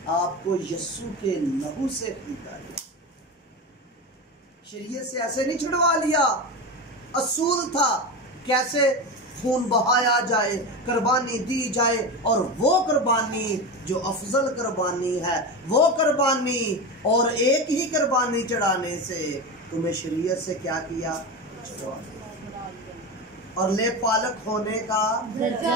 आपको यीशु के लहू से खरीदा गया। शरीयत से ऐसे नहीं छुड़वा लिया, असूल था कैसे खून बहाया जाए, कुर्बानी दी जाए, और वो कुर्बानी जो अफजल कुर्बानी है, वो कुर्बानी और एक ही कुर्बानी चढ़ाने से तुम्हें शरीयत से क्या किया, छुड़वा दिया और ले पालक होने का दर्जा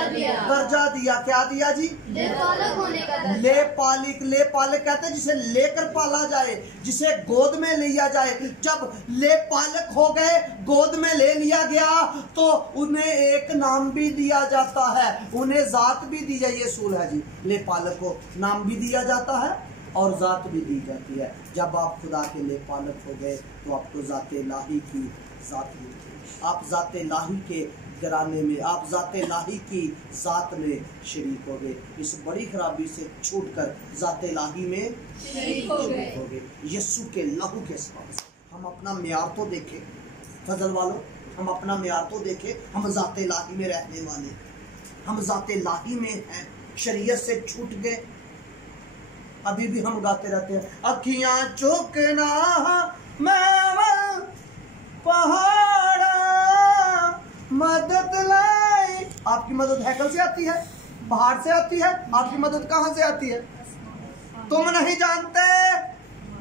दिया। क्या दिया जी? ले पालक होने का दर्जा। ले पालक कहते हैं जिसे लेकर पाला जाए, जिसे गोद में लिया जाए। जब ले पालक हो गए, गोद में ले लिया गया, तो उन्हें एक नाम भी दिया जाता है, उन्हें जात भी दी जाए। ये सूल है जी, ले पालक को नाम भी दिया जाता है और जात भी दी जाती है। जब आप खुदा के ले पालक हो गए तो आपको जाते लाही की जात मिल गई। आप जाते लाही के घराने में, आप जाते लाही की जात में शरीक हो गए। इस बड़ी खराबी से छूटकर जाते लाही में शरीक हो गए यीशु के लहू के सबब। हम अपना म्यार तो देखें फजल वालों, हम अपना म्यार तो देखें। हम जाते लाही में रहने वाले, हम जाते लाही में हैं, शरीयत से छूट गए। अभी भी हम गाते रहते हैं, अखियां चुकना मैं पहाड़ा मदद लाई। आपकी मदद हैकल से आती है, पहाड़ से आती है। आपकी मदद कहां से आती है? तुम नहीं जानते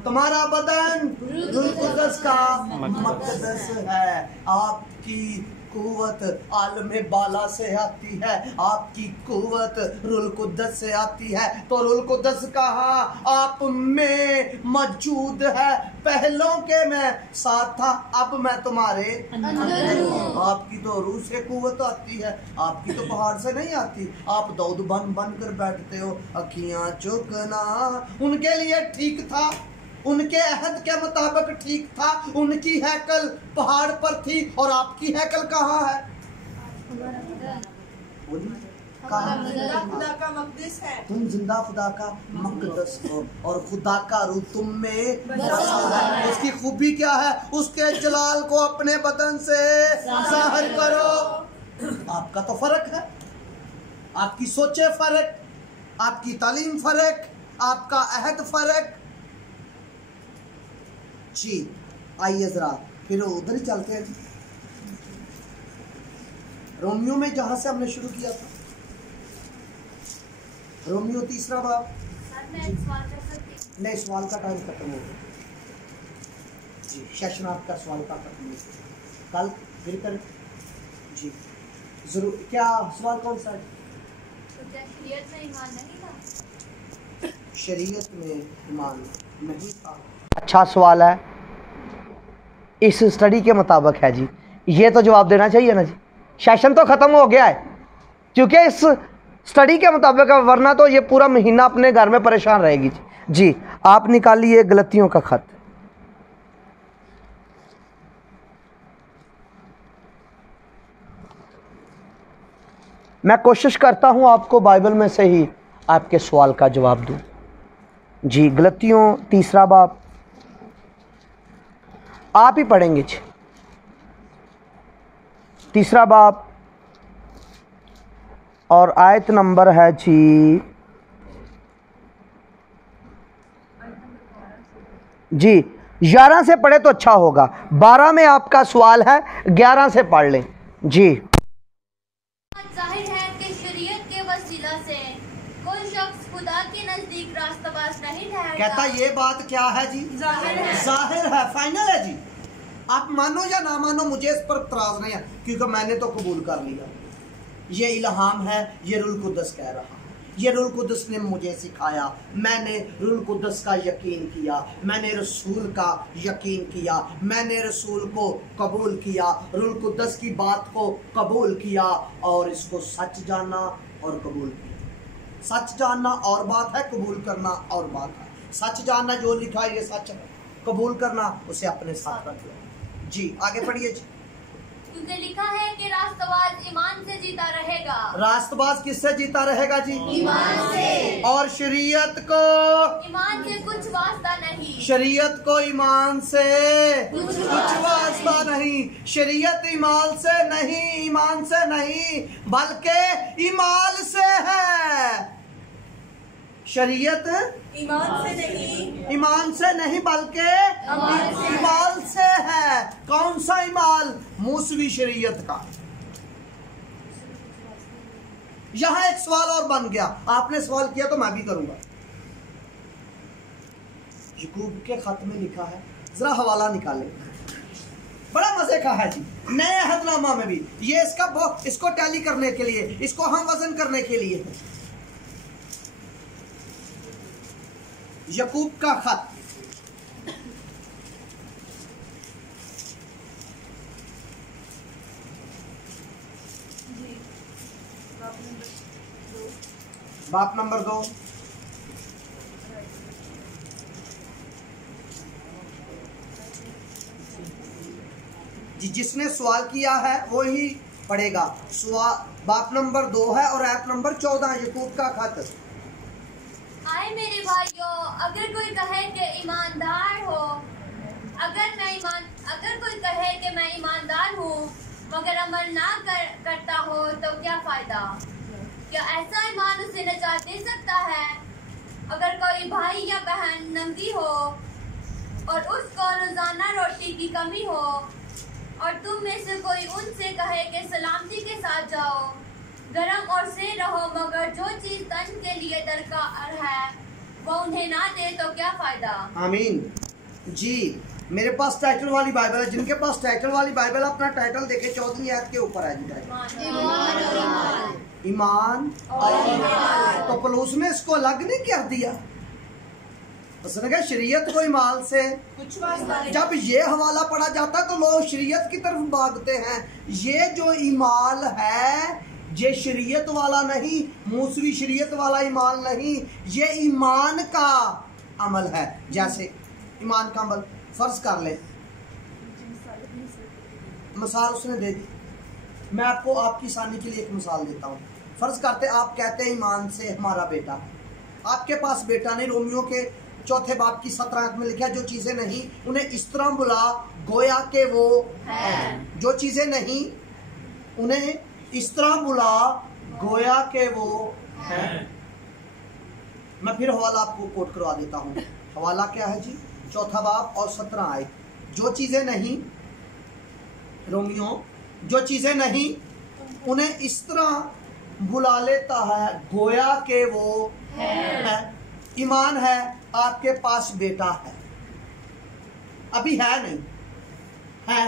तुम्हारा बदन रूह कुद्दस का मक़दस है। आपकी कुव्वत आलमे बाला से आती है, आपकी कुव्वत रूह कुद्दस से आती है। तो रूह कुद्दस कहाँ? आप में मौजूद है। पहलों के मैं साथ था, अब मैं तुम्हारे अंदर हूँ। आपकी तो रूह से कुव्वत आती है, आपकी तो पहाड़ से नहीं आती। आप दौद बन बन कर बैठते हो। अखियां चुकना उनके लिए ठीक था, उनके अहद के मुताबिक ठीक था। उनकी हैकल पहाड़ पर थी और आपकी हैकल कहाँ है? खुदा का मक़दस है। तुम जिंदा खुदा का मक़दस हो और खुदा का रूह तुम में बसा है। उसकी खूबी क्या है? उसके जलाल को अपने बदन से ज़ाहिर करो। आपका तो फर्क है, आपकी सोचे फर्क, आपकी तालीम फर्क, आपका अहद फर्क। जी आइए जरा फिर उधर ही चलते हैं। रोमियो में जहां से हमने शुरू किया था, रोमियो 3 बाब। नहीं, सवाल का टाइम खत्म हो गया जी। सेशन आपका सवाल का खत्म हो गया, कल फिर कर जी जरूर। क्या सवाल कौन सा है? शरीयत में ईमान नहीं था। शरीयत में ईमान नहीं था। अच्छा सवाल है, इस स्टडी के मुताबिक है जी। ये तो जवाब देना चाहिए ना जी। सेशन तो ख़त्म हो गया है क्योंकि इस स्टडी के मुताबिक है, वरना तो ये पूरा महीना अपने घर में परेशान रहेगी जी। आप निकालिए गलतियों का खत। मैं कोशिश करता हूँ आपको बाइबल में से ही आपके सवाल का जवाब दूँ जी। गलतियों 3 बाब आप ही पढ़ेंगे जी। 3 बाब और आयत नंबर है जी 11 से पढ़े तो अच्छा होगा। 12 में आपका सवाल है, 11 से पढ़ लें जी। जाहिर है कि शरीयत के वसीला से कोई शख्स खुदा के नजदीक रास्ताबाज नहीं ठहरता। कहता ये बात क्या है जी? जाहिर है, फाइनल है जी। आप मानो या ना मानो, मुझे इस पर इतराज नहीं है क्योंकि मैंने तो कबूल कर लिया। ये इल्हाम है, ये रूह कुद्दस कह रहा है, ये रूह कुद्दस ने मुझे सिखाया। मैंने रूह कुद्दस का यकीन किया, मैंने रसूल का यकीन किया, मैंने रसूल को कबूल किया, रूह कुद्दस की बात को कबूल किया और इसको सच जाना और कबूल किया। सच जानना और बात है, कबूल करना और बात है। सच जानना जो लिखा है ये सच है, कबूल करना उसे अपने साथ रख लो जी। आगे पढ़िए जी। क्योंकि लिखा है कि रास्तबाज ईमान से जीता रहेगा। रास्तबाज किससे जीता रहेगा जी? ईमान से। और शरीयत को ईमान से कुछ वास्ता नहीं। शरीयत को ईमान से कुछ वास्ता नहीं। शरीयत ईमान से नहीं, ईमान से नहीं, बल्कि ईमान से है। शरीयत ईमान से नहीं बल्कि इमाल से है। कौन सा इमाल? मूसवी शरीयत का। यहां एक सवाल और बन गया, आपने सवाल किया तो मैं भी करूंगा। याकूब के खत में लिखा है, जरा हवाला निकाले, बड़ा मजे का है जी, नए अहदनामा में भी ये इसको टैली करने के लिए, इसको हम वजन करने के लिए। याकूब का खत, बाप नंबर 2। जी, जिसने सवाल किया है वो ही पढ़ेगा। बाप नंबर 2 है और आयत नंबर 14, याकूब का खत। आए मेरे भाइयों, अगर कोई कहे कि ईमानदार हो, अगर कोई कहे कि मैं ईमानदार हूँ मगर अमल ना करता हो तो क्या फायदा? क्या ऐसा ईमान उसे नजात दे सकता है? अगर कोई भाई या बहन नंगी हो और उसको रोजाना रोटी की कमी हो और तुम में से कोई उनसे कहे कि सलामती के साथ जाओ, गरम और से रहो, मगर जो चीज तन के लिए दरकार है वो उन्हें ना दे तो क्या फायदा? आमीन। जी, मेरे पास टाइटल वाली बाइबल है। जिनके पास टाइटल वाली बाइबल, अपना टाइटल देखे, 14वीं आयत के ऊपर है जी। ईमान और ईमान। तो पौलुस ने इसको अलग नहीं कर दिया, उसने कहा शरीयत को ईमान से कुछ वास्ता नहीं। जब ये हवाला पढ़ा जाता तो लोग शरीयत की तरफ भागते हैं। ये जो ईमान है ये शरीयत वाला नहीं, मूसवी शरीयत वाला ईमान नहीं, ये ईमान का अमल है। जैसे ईमान का अमल, फर्ज कर ले, मिसाल उसने दे दी, मैं आपको आपकी आसानी के लिए एक मिसाल देता हूँ। फर्ज करते आप कहते हैं ईमान से हमारा बेटा, आपके पास बेटा नहीं। रोमियो के 4 बाब की 17 आयत में लिखा, जो चीजें नहीं उन्हें इस तरह बुला गोया के वो है। जो चीजें नहीं उन्हें इस तरह बुला गोया के वो है। मैं फिर हवाला आपको कोट करवा देता हूँ। हवाला क्या है जी? 4 बाब और 17 आयत। जो चीजें नहीं, रोमियो, जो चीजें नहीं उन्हें इस तरह बुला लेता है गोया के वो है। ईमान है, आपके पास बेटा है, अभी है नहीं है,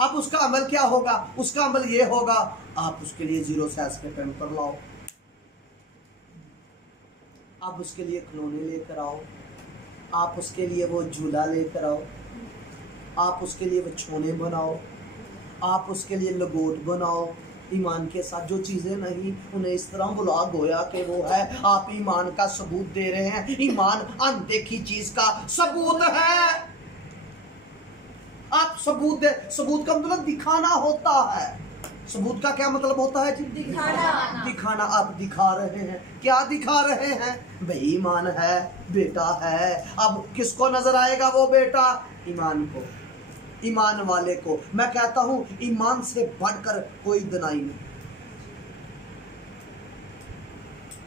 अब उसका अमल क्या होगा? उसका अमल ये होगा, आप उसके लिए 0 साइज के पेम्पर लाओ, आप उसके लिए खिलौने लेकर आओ, आप उसके लिए वो झूला लेकर आओ, आप उसके लिए वो छोने बनाओ, आप उसके लिए लगोट बनाओ। ईमान के साथ जो चीजें नहीं उन्हें इस तरह बुला गोया कि वो है। आप ईमान का सबूत दे रहे हैं। ईमान अनदेखी चीज का सबूत है। आप सबूत दे, सबूत का मतलब दिखाना होता है। सबूत का क्या मतलब होता है जी? दिखाना। दिखाना। आप दिखा रहे हैं, क्या दिखा रहे हैं? भाई ईमान है, बेटा है। अब किसको नजर आएगा वो बेटा? ईमान को, ईमान वाले को। मैं कहता हूं ईमान से बढ़कर कोई दनाई नहीं।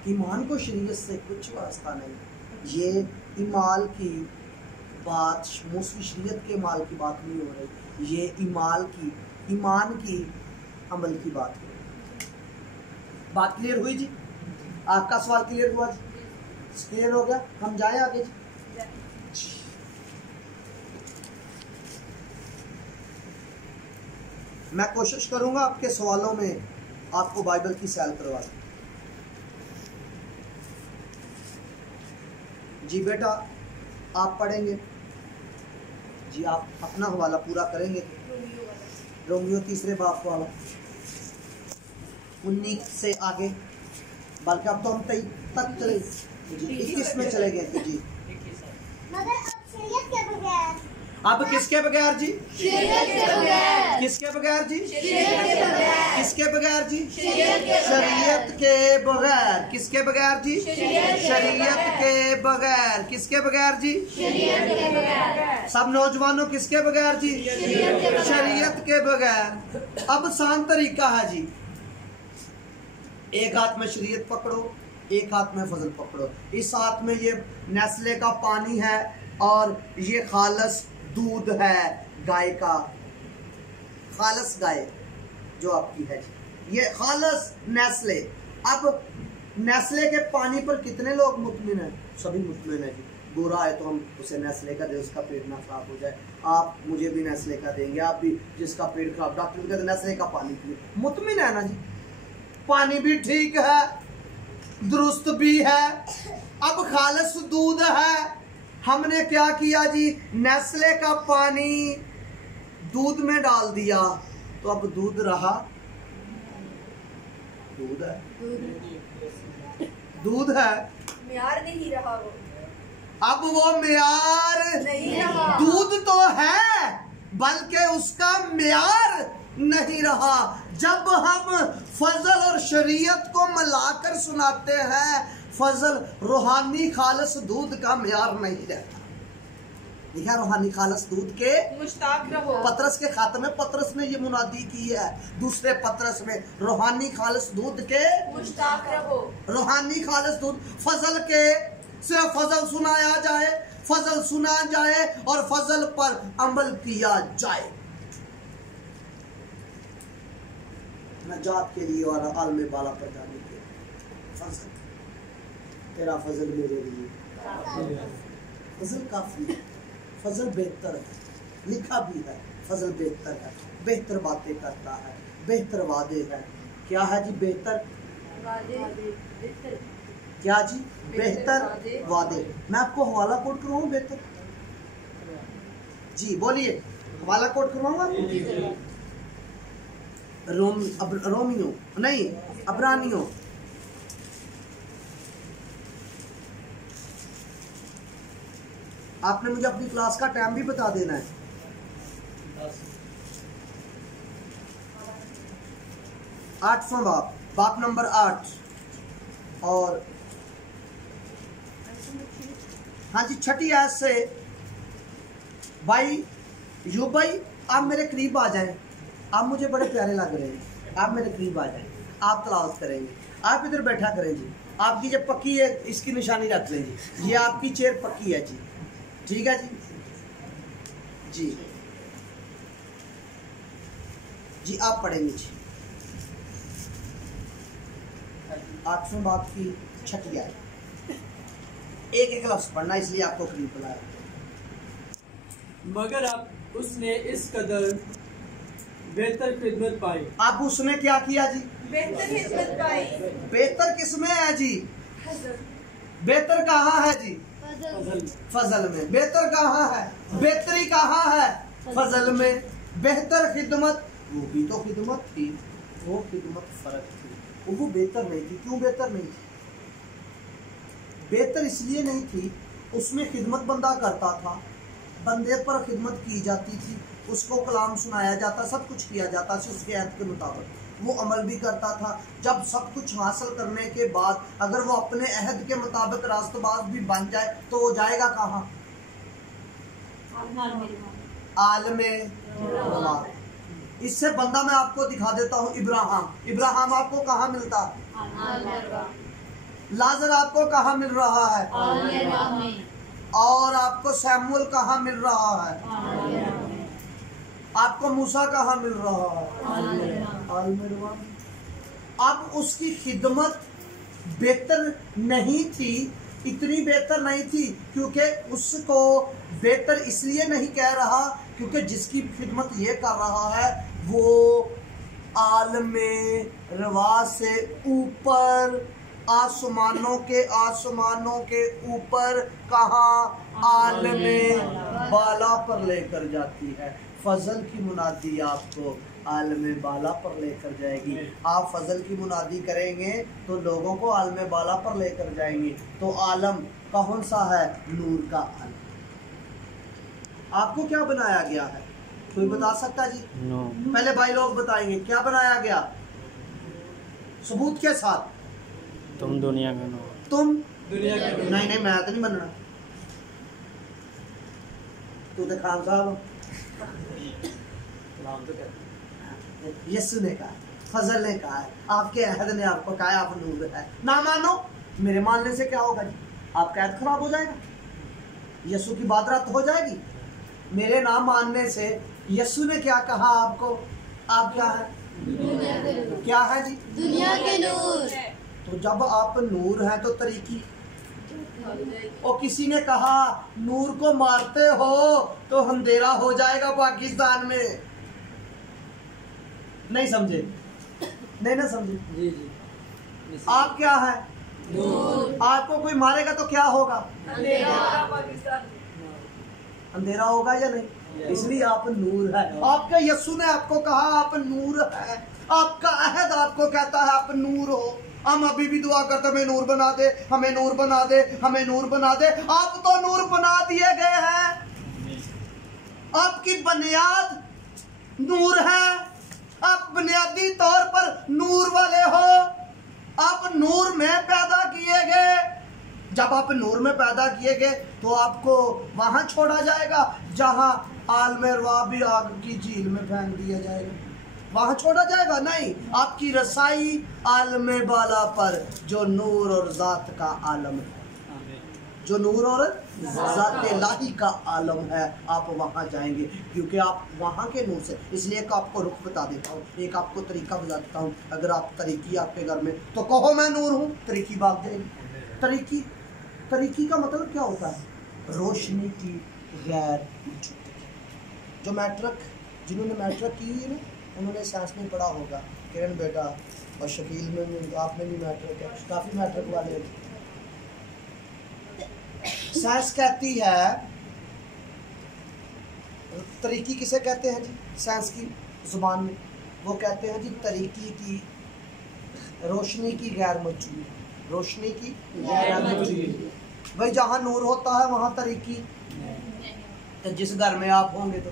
ईमान को शरीयत से कुछ वास्ता नहीं। ये ईमान की बात, मूसवी शरीयत के माल की बात नहीं हो रही, ये ईमान की अमल की बात हो रही। बात क्लियर हुई जी? आपका सवाल क्लियर हुआ जी? क्लियर हो गया? हम जाएं आगे जी। मैं कोशिश करूंगा आपके सवालों में आपको बाइबल की सैर करवा दूं। जी बेटा, आप पढ़ेंगे जी, आप अपना हवाला पूरा करेंगे। रोमियो 3 बाब वाला 19 से आगे, बल्कि अब तो हम 23 तक चले जी, 21 में चले गए थे जी। मगर अब शरीयत के बगैर, अब किसके बगैर जी? शरीयत के बगैर। किसके बगैर जी? शरीयत के बगैर। किसके बगैर जी? शरीयत के बगैर। शरीयत के बगैर। किसके बगैर जी? शरीयत के बगैर। किसके बगैर जी? शरीयत के बगैर। सब नौजवानों किसके बगैर जी? शरीयत के बगैर। अब आसान तरीका है जी, एक हाथ में शरीयत पकड़ो, एक हाथ में फजल पकड़ो, इस हाथ में ये नेस्ले का पानी है और ये खालस दूध है गाय का, खालस गाय जो आपकी है, ये खालस नेस्ले। अब नेस्ले के पानी पर कितने लोग मुतमिन हैं? सभी मुतमिन है जी। बुरा है तो हम उसे नेस्ले का दे, उसका पेट ना खराब हो जाए। आप मुझे भी नेस्ले का देंगे, आप भी जिसका पेट खराब, डॉक्टर कहते नेस्ले का पानी पिए, मुतमिन है ना जी। पानी भी ठीक है, दुरुस्त भी है। अब खालस दूध है, हमने क्या किया जी, नेस्ले का पानी दूध में डाल दिया तो अब दूध रहा, दूध है, दूध है, म्यार नहीं रहा वो, अब वो म्यार नहीं रहा। दूध तो है बल्कि उसका म्यार नहीं रहा। जब हम फजल और शरीयत को मिलाकर सुनाते हैं, फजल रूहानी खालस दूध का म्यार नहीं रहता। देखा, रूहानी खालस दूध के मुश्ताक रहो। पतरस के खात्मे पतरस ने ये मुनादी की है, दूसरे पतरस में रूहानी खालस दूध के मुश्ताक रहो। रूहानी खालस दूध, फजल के सिर्फ फजल सुनाया जाए, फजल सुना जाए और फजल पर अमल किया जाए। नजात के लिए और आलम बाला पर जाने के लिए फजल, तेरा फजल मेरे लिए, फजल काफी है, फजल बेहतर है, लिखा भी है फजल बेहतर है, बेहतर बातें करता है, बेहतर वादे है। क्या है जी बेहतर? क्या जी? बेहतर वादे। मैं आपको हवाला कोट करवाऊं बेहतर जी, बोलिए हवाला कोट करवाऊंगा। रोमियो नहीं, अबरानियों, आपने मुझे अपनी क्लास का टाइम भी बता देना है। 8वां बाप, बाप नंबर 8 और हाँ जी, छठी आयत से। भाई यू भाई आप मेरे करीब आ जाएं, आप मुझे बड़े प्यारे लग रहे हैं, आप मेरे करीब आ जाएं, आप तलावत करेंगे, आप इधर बैठा करें जी। आपकी जब पक्की है इसकी निशानी रख लें जी, ये आपकी चेयर पक्की है जी, ठीक है जी। जी जी आप पढ़ेंगे जी 8वें बाप की छठी आयत। एक एक लफ्ज पढ़ना, इसलिए आपको करीब बुलाया। मगर अब उसने इस कदर बेहतर खिदमत पाई। अब उसने क्या किया जी? बेहतर खिदमत पाई। बेहतर किसमें है जी? बेहतर कहाँ है जी? फजल में। बेहतर कहाँ है? बेहतरी कहाँ है? फजल में। बेहतर खिदमत, वो भी तो खिदमत थी, वो खिदमत फर्क थी, वो बेहतर नहीं थी। क्यों बेहतर नहीं थी? बेहतर इसलिए नहीं थी, उसमें खिदमत बंदा करता था, बंदे पर खिदमत की जाती थी, उसको कलाम सुनाया जाता, सब कुछ किया जाता था उसके अहद के मुताबिक, वो अमल भी करता था। जब सब कुछ हासिल करने के बाद अगर वो अपने अहद के मुताबिक रास्तबाज भी बन जाए तो वो जाएगा कहाँ? आलमे रवा। इससे बंदा मैं आपको दिखा देता हूँ, इब्राहिम। इब्राहिम आपको कहाँ मिलता? लाजर आपको कहाँ मिल रहा है? और आपको सैमुअल कहाँ मिल रहा है? आपको मूसा कहाँ मिल रहा है? अब उसकी खिदमत बेहतर नहीं थी, इतनी बेहतर नहीं थी, क्योंकि उसको बेहतर इसलिए नहीं कह रहा क्योंकि जिसकी खिदमत ये कर रहा है वो आलमे रवा से ऊपर, आसमानों के ऊपर, कहाँ? आलमे बाला पर लेकर जाती है। फजल की मुनादी आपको आलमे बाला पर लेकर जाएगी। आप फजल की मुनादी करेंगे तो लोगों को आलमे बाला पर लेकर जाएंगे। तो आलम कौन सा है? नूर का आलम। आपको क्या बनाया गया है? कोई बता सकता जी? पहले भाई लोग बताएंगे क्या बनाया गया सबूत के साथ। तुम दुनिया का नो, तुम दुनिया के नूर। नहीं मैं तो नहीं बनना, तू तो खान साहब। यीशु ने कहा, फजल ने कहा है, आपके अहद ने आपको कहा आप नूर है। ना मानो मेरे मानने से क्या होगा जी? आपका ऐद खराब हो जाएगा, यीशु की बात रद्द हो जाएगी। मेरे ना मानने से यीशु ने क्या कहा आपको? आप क्या है? क्या है जी? दुनिया के नूर। तो जब आप नूर हैं तो तरीकी। और किसी ने कहा नूर को मारते हो तो अंधेरा हो जाएगा पाकिस्तान में। नहीं समझे? नहीं ना समझे? जी जी। आप क्या है? नूर। आपको कोई मारेगा तो क्या होगा? अंधेरा होगा या नहीं? इसलिए आप नूर है। आपके यीशु ने आपको कहा आप नूर है। आपका अहद आपको कहता है आप नूर हो। हम अभी भी दुआ करते हमें नूर बना दे, हमें नूर बना दे, हमें नूर बना दे। आप तो नूर बना दिए गए हैं। आपकी बुनियाद नूर है। आप बुनियादी तौर पर नूर वाले हो। आप नूर में पैदा किए गए। जब आप नूर में पैदा किए गए तो आपको वहां छोड़ा जाएगा जहां आलम रवाबी आग की झील में फेंक दिया जाएगा। वहां छोड़ा जाएगा नहीं। आपकी रसाई आलम बाला पर जो नूर और जात का आलम है, जो नूर और जात इलाही का आलम है, आप वहां जाएंगे क्योंकि आप वहां के नूर से। इसलिए एक आपको रुख बता देता हूँ, एक आपको तरीका बता देता हूँ। अगर आप तरीकी आपके घर में तो कहो मैं नूर हूँ, तरीकी भाग जाएगी। तरीकी का मतलब क्या होता है? रोशनी की गैर मौजूदगी। जो मैट्रिक, जिन्होंने मैट्रिक की हुई है ना, उन्होंने साइंस में पढ़ा होगा। किरण बेटा और शकील में भी, आपने भी मैट्रिक है, काफ़ी मैट्रिक वाले। साइंस कहती है, तरीकी किसे कहते हैं जी? साइंस की जुबान में वो कहते हैं जी तरीकी की रोशनी की गैर मौजूदगी। रोशनी की गैर मौजूदगी। भाई जहाँ नूर होता है वहाँ तरीकी। तो जिस घर में आप होंगे तो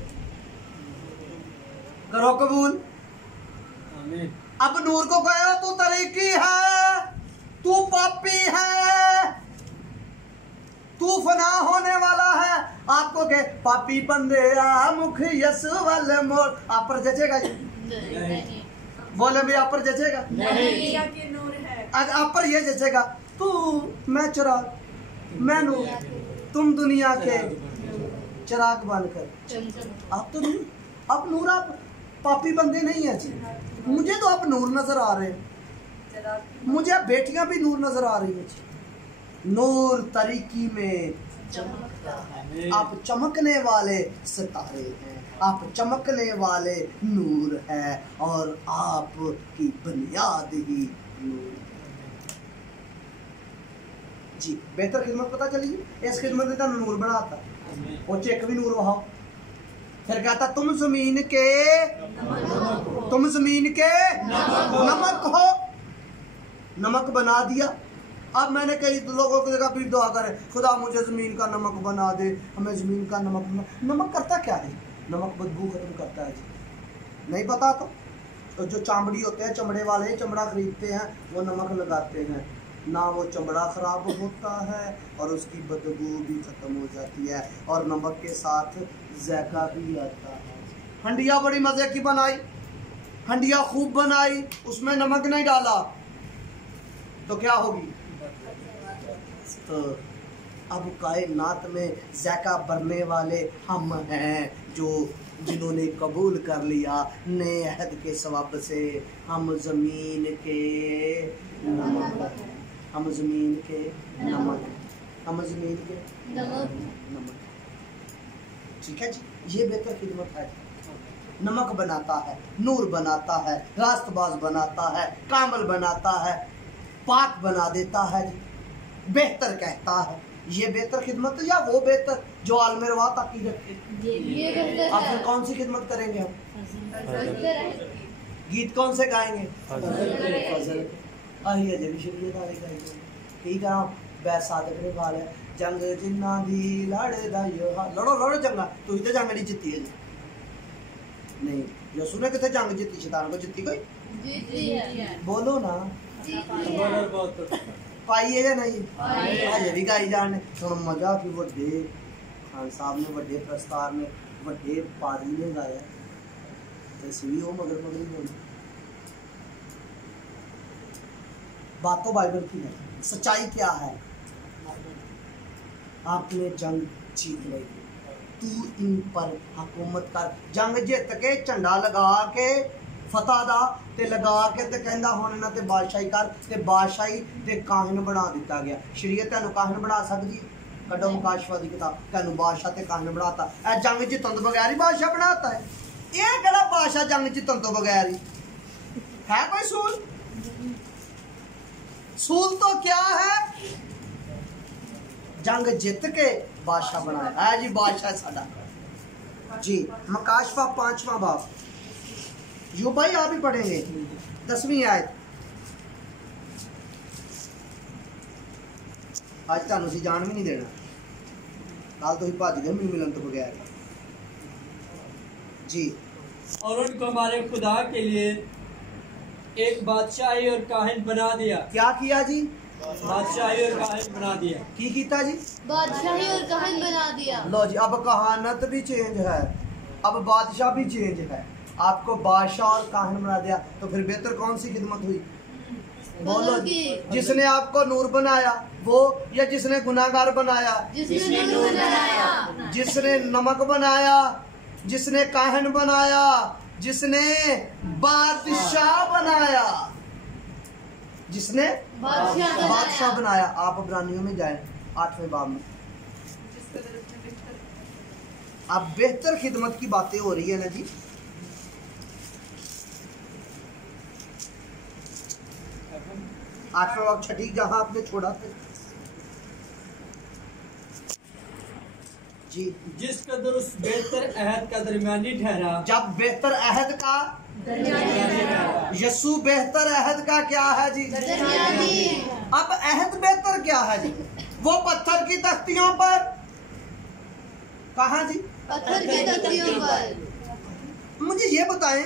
करो कबूल। अब नूर को कहो तू तरीकी है, तू पापी है, तू फना होने वाला है। आपको कहे पापी बंदे आ मुख यस वाले मोर, आप पर जचेगा जी? बोले भी आप पर जचेगा? अगर आप पर ये जचेगा तू मैं चिराग, मैं नूर, तुम दुनिया के चिराग बनकर। आप तो नूर, अब नूर आप पापी बंदे नहीं है जी। मुझे तो आप नूर नजर आ रहे हैं, मुझे बेटियां भी नूर नजर आ रही है जी। नूर तरीकी में चमकता है। आप चमकने वाले सितारे हैं, आप चमकने वाले नूर है और आपकी बुनियाद ही नूर जी। बेहतर खिदमत पता चली, इस खिदमत ने तुम नूर बनाता और चेक भी नूर वहां। फिर कहता तुम जमीन के नमक हो। नमक बना दिया। अब मैंने कई लोगों की जगह भी दुआ करे, खुदा मुझे जमीन का नमक बना दे, हमें जमीन का नमक बना। नमक करता क्या है? नमक बदबू खत्म करता है जी। नहीं पता तो जो चामड़ी होते हैं, चमड़े वाले चमड़ा खरीदते हैं, वो नमक लगाते हैं ना, वो चमड़ा खराब होता है और उसकी बदबू भी खत्म हो जाती है और नमक के साथ ज़ायका भी आता है। हंडिया बड़ी मज़े की बनाई, हंडिया खूब बनाई, उसमें नमक नहीं डाला तो क्या होगी? तो अब कायनात में ज़ायका भरने वाले हम हैं, जो जिन्होंने कबूल कर लिया नए अहद के सवाब से। हम ज़मीन के नमक, हम ज़मीन के नमक, हम ज़मीन के नमक। ठीक है जी, ये बेहतर खिदमत है। नमक बनाता है, नूर बनाता है, रास्तबाज बनाता है, कामल बनाता है, पाक बना देता है जी, बेहतर कहता है। ये बेहतर खिदमत या वो बेहतर जो आलम रवा ताकी रखे? आप फिर कौन सी खिदमत करेंगे? हम गीत कौन से गाएंगे? फजल। आइए जी शरीयत वाले गाएंगे। ठीक है, बैसादक ने गाल है जंग जिन्ना दी लड़दा यो लड़ो लड़ो जंगा, तू तो जंग नहीं जीती है जी। नहीं यसू ने कितने जंग जीती? शैतान को जीती कोई? जीती है। बोलो ना, पाई है या नहीं? अजे भी गाई जाने सुन मजा की। वड्डे खान साहब ने, वड्डे प्रस्तार ने, वड्डे पादरी ने गाया तो सी वो मगर बोल बात तो बाइबल की है। सच्चाई क्या है? आपने जंग जीत ली, तू इन पर हुकूमत कर। जंग जित के झंडा लगा के फतह दा ते लगा के ते कहंदा हुण इन्हां ते बादशाही कर, ते बादशाही ते काहिन बना दिता गया। शरीयत तैनूं काहिन बना सकदी है? कड्डो मुकाशफा दी किताब, तैनूं बादशाह ते काहिन बनाता। ए जंग जितन तो बगैर ही बादशाह बनाता है। ये केड़ा बादशाह जंग जितन तो बगैर ही है? कोई सूल? सूल तो क्या है? जंग जित के बादशाह बनाया है जी, बादशाह साडा जी। मुकाशफा 5वां बाब, यू भाई आप ही पढ़ेंगे 10वीं आयत। आज तुहानू असीं जान भी नहीं देना, कल तुसीं भज गए मैनूं मिलन तो बगैर जी। और उनको हमारे खुदा के लिए एक बादशाही और काहिन बना दिया। क्या किया जी? बादशाही और काहिन बना दिया। की कीता जी? बादशाही और काहिन बना दिया। लो जी, अब कहानत भी चेंज है, अब बादशाह भी चेंज है। आपको बादशाह और काहिन बना दिया, तो फिर बेहतर कौन सी खिदमत हुई? बोलो जी। जिसने आपको नूर बनाया वो, या जिसने गुनाहगार बनाया? जिसने नूर बनाया। जिसने नमक बनाया, जिसने काहिन बनाया, जिसने बादशाह बनाया, जिसने बादशाह बनाया। आप इब्रानियों में जाए 8वें बाब में। अब बेहतर खिदमत की बातें हो रही है ना जी। आठवां बाब छठी, जहां आपने छोड़ा था जी। जिस कदर उस बेहतर अहद का दरमियानी ठहरा। जब बेहतर अहद का यसू बेहतर अहद का क्या है जी? अब अहद बेहतर क्या है जी? वो पत्थर की तख्तियों पर, कहाँ जी? पत्थर की तख्तियों पर। मुझे ये बताएं,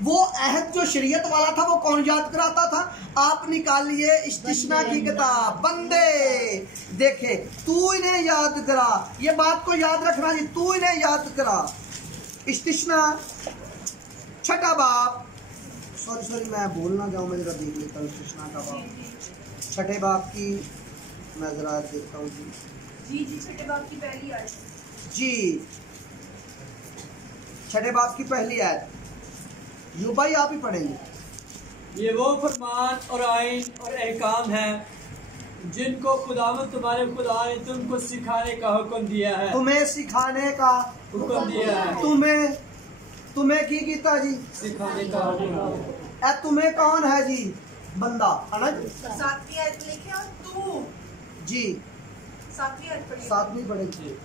वो अहद जो शरीयत वाला था वो कौन याद कराता था? आप निकालिए इस्तिस्ना की किताब, बंदे देखे, तू इन्हें याद करा। ये बात को याद रखना जी, तू इन्हें याद करा। इस्तिस्ना 6ठा बाब, सॉरी मैं बोल ना जाऊँ, मैं जरा देख लेता हूँ इस्तिस्ना का बाब। 6ठे बाब की मैं जरा देखता हूँ जी। जी 6ठे बाब की पहली आयत जी। 6ठे बाब की पहली आयत, यू भाई आप ही पढ़ेंगे। ये वो फरमान और आइन और अहकाम है जिनको खुदावंद तुम्हारे खुदा ने तुमको सिखाने का हुक्म दिया है। तुम्हें सिखाने का हुक्म दिया है। तुम्हें की कीता जी? सिखाने का हुक्म। तुम्हें कौन है जी? बंदा है ना जी। 7वीं आयत लिखे और तू जी 7वीं आयत पढ़िए। 7वीं पढ़ेगी।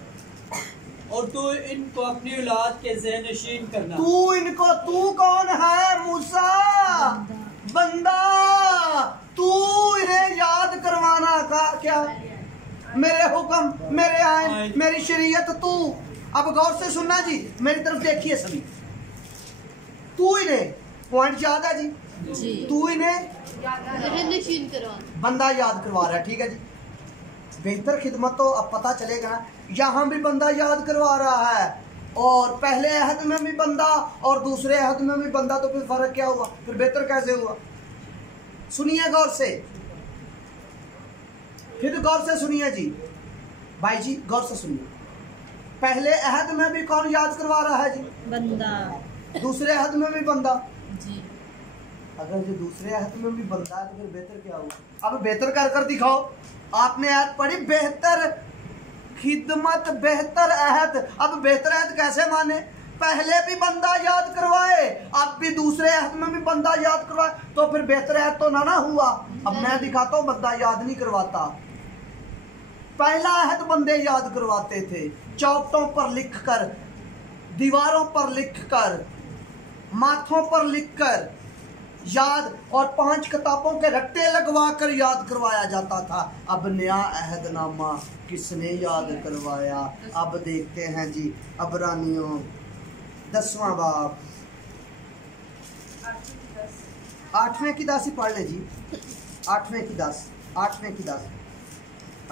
और तू इनको अपनी औलाद के ज़हनशीन करना। तू कौन है? मूसा, बंदा। तू इन्हें याद करवाना का क्या? मेरे हुक्म, मेरे आइन, मेरी शरीयत। तू अब गौर से सुनना जी, मेरी तरफ देखिए सभी। तू इन्हें, पॉइंट याद है जी? तू इन्हें ज़हनशीन करवाना, बंदा याद करवा रहा है, ठीक है जी। बेहतर खिदमत तो अब पता चलेगा ना, यहाँ भी बंदा याद करवा रहा है, और पहले अहद में भी बंदा और दूसरे अहद में भी बंदा, तो फिर फर्क क्या हुआ? फिर बेहतर कैसे हुआ? सुनिए गौर से, फिर गौर से सुनिए जी भाई जी, गौर से सुनिए। पहले अहद में भी कौन याद करवा रहा है जी? बंदा। दूसरे अहद में भी बंदा जी। अगर जो दूसरे अहद में भी बंदा है तो फिर बेहतर क्या हुआ? अब बेहतर कर दिखाओ। आपने आयत पढ़ी बेहतर खिदमत, बेहतर अहद। अब बेहतर अहद कैसे माने? पहले भी बंदा याद करवाए, अब भी दूसरे अहद में भी बंदा याद करवाए, तो फिर बेहतर अहद तो ना हुआ। अब मैं दिखाता हूँ, बंदा याद नहीं करवाता। पहला अहद बंदे याद करवाते थे, चौखटों पर लिखकर, दीवारों पर लिखकर, माथों पर लिखकर याद, और 5 किताबों के रट्टे लगवा कर याद करवाया जाता था। अब नया अहदनामा किसने याद करवाया? अब देखते हैं जी इब्रानियों 10वां बाब, 8वें की 10 ही पढ़ ले जी। 8वें की 10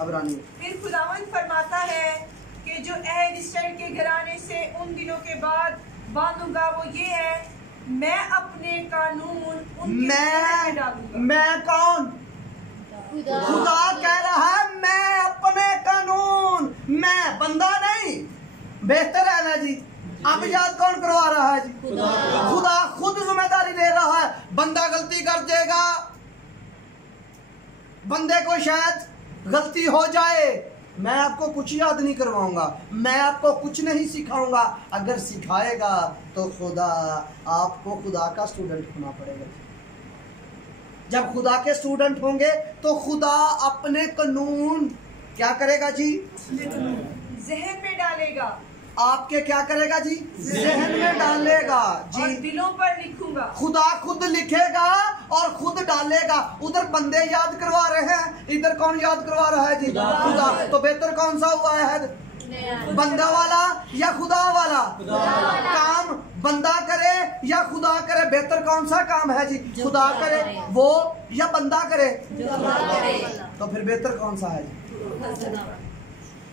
इब्रानियों। फिर खुदावंद फरमाता है कि जो अहद इसराइल के घराने से उन दिनों के बाद बांधूंगा वो ये है, मैं अपने कानून उनके दिल में डालूंगा। मैं कौन? खुदा कह रहा है मैं अपने कानून, मैं बंदा नहीं। बेहतर है ना जी। अब याद कौन करवा रहा है जी? खुदा खुद जिम्मेदारी ले रहा है। बंदा गलती कर देगा, बंदे को शायद गलती हो जाए, मैं आपको कुछ याद नहीं करवाऊंगा, मैं आपको कुछ नहीं सिखाऊंगा। अगर सिखाएगा तो खुदा आपको खुदा का स्टूडेंट होना पड़ेगा। जब खुदा के स्टूडेंट होंगे तो खुदा अपने कानून क्या करेगा जी? जहन में डालेगा। आपके क्या करेगा जी? जहन में डालेगा जी। और दिलों पर लिखूंगा। खुदा खुद लिखेगा और खुद डालेगा। उधर बंदे याद करवा रहे हैं, इधर कौन याद करवा रहा है जी? खुदा। तो बेहतर कौन सा हुआ है? बंदा वाला या खुदा वाला? काम बंदा करे या खुदा करे? बेहतर कौन सा काम है जी? खुदा करे वो या बंदा करे? तो फिर बेहतर कौन सा है जी?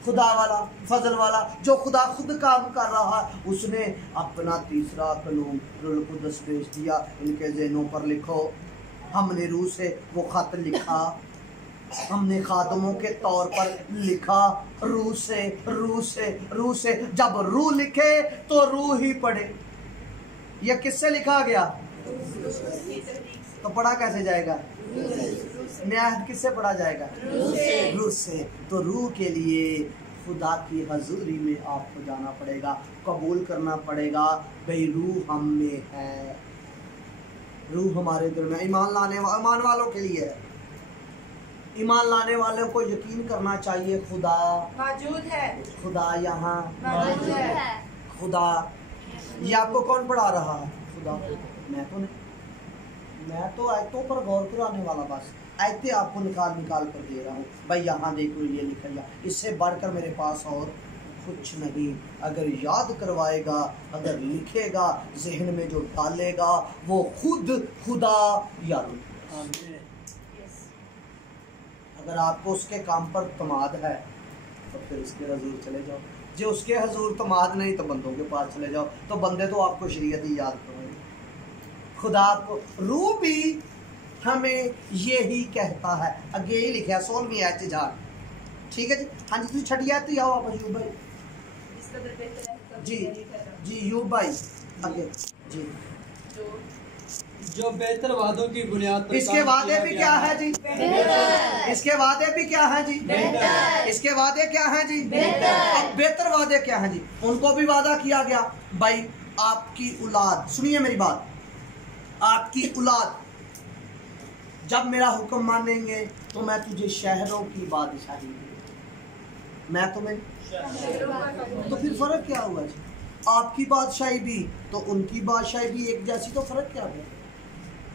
खुदा वाला, फजल वाला, जो खुदा खुद काम कर रहा है। उसने अपना तीसरा कानून रूह कुद्दस भेज दिया, इनके ज़हनों पर लिखो। हमने रूह से वो खत लिखा, हमने खादमों के तौर पर लिखा। रूह से, रूह से, रूह से। जब रूह लिखे तो रूह ही पढ़े। यह किससे लिखा गया? तो पढ़ा कैसे जाएगा? न्याय किससे पढ़ा जाएगा? रूह से। तो रूह के लिए खुदा की हजूरी में आपको जाना पड़ेगा, कबूल करना पड़ेगा भाई रूह हम में है, रूह हमारे दिल में। ईमान वालों के लिए है। ईमान लाने वालों को यकीन करना चाहिए खुदा मौजूद है, खुदा यहाँ मौजूद है। खुदा। ये आपको कौन पढ़ा रहा है? खुदा। मैं तो नहीं, मैं तो आयतों पर गौर कराने वाला बस आयतें आपको निकाल कर दे रहा हूँ। भाई यहाँ देखो ये लिखा गया, इससे बढ़कर मेरे पास और कुछ नहीं। अगर याद करवाएगा, अगर लिखेगा, जहन में जो डालेगा वो खुद खुदा या रूह। अगर आपको उसके काम पर तमाद है तो फिर उसके हजूर चले जाओ। जो उसके हजूर तमाद नहीं तो बंदों के पास चले जाओ। तो बंदे तो आपको शरीयत ही याद करवाएंगे। खुदा आपको रूह भी हमें ये ही कहता है। आगे ही लिखा है 16वीं आयत जा। ठीक है जी। हाँ जी, तुम छठी आयत आओ आप यूब भाई जी। जी यूब भाई आगे जी। जो बेहतर वादों की बुनियाद पर इसके वादे भी क्या है जी? इसके वादे भी क्या है जी? इसके वादे क्या है जी? अब बेहतर वादे क्या है जी? उनको भी वादा किया गया भाई आपकी औलाद, सुनिए मेरी बात, आपकी औलाद जब मेरा हुक्म मानेंगे तो मैं तुझे शहरों की बादशाही दूंगा। मैं तुम्हें तो फिर फर्क क्या हुआ जी? आपकी बादशाही भी तो उनकी बादशाही भी एक जैसी, तो फर्क क्या है?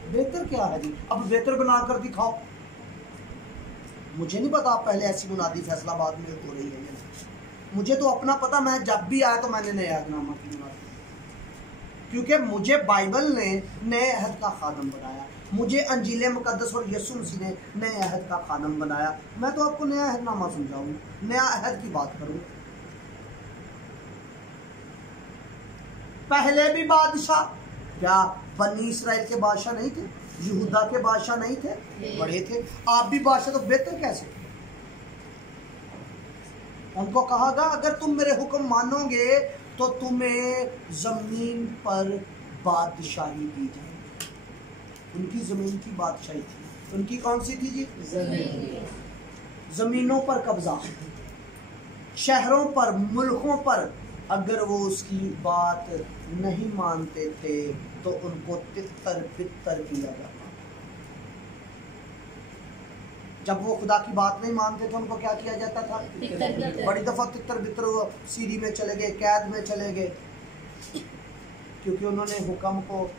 बेहतर क्या है जी? अब बेहतर बना कर दिखाओ। मुझे नहीं पता पहले ऐसी मुनादी फैसलाबाद में हो रही है। मुझे तो अपना पता, मैं जब भी आया तो मैंने नया अहदनामा की मुनादी, क्योंकि मुझे बाइबल ने नए अहद का खादम बनाया, मुझे अंजील मुकद्दस और यीशु मसीह ने नए अहद का खादम बनाया। मैं तो आपको नया अहदनामा समझाऊँ, नया अहद की बात करूँ। पहले भी बादशाह क्या बनी इसराइल के बादशाह नहीं थे? यहूदा के बादशाह नहीं थे? बड़े थे। आप भी बादशाह, तो बेहतर कैसे? उनको कहा गया अगर तुम मेरे हुक्म मानोगे तो तुम्हें जमीन पर बादशाही दी जाएगी। उनकी जमीन की बादशाही थी। उनकी कौन सी थी जी? जमीनों पर कब्जा, शहरों पर, मुल्कों पर। अगर वो उसकी बात नहीं मानते थे तो उनको तितर बितर किया जाता। जब वो खुदा की बात नहीं मानते तो उनको क्या किया जाता था? बड़ी दफा तितर बितर वो सीरी में चले गए, कैद में चले गए, क्योंकि उन्होंने हुक्म को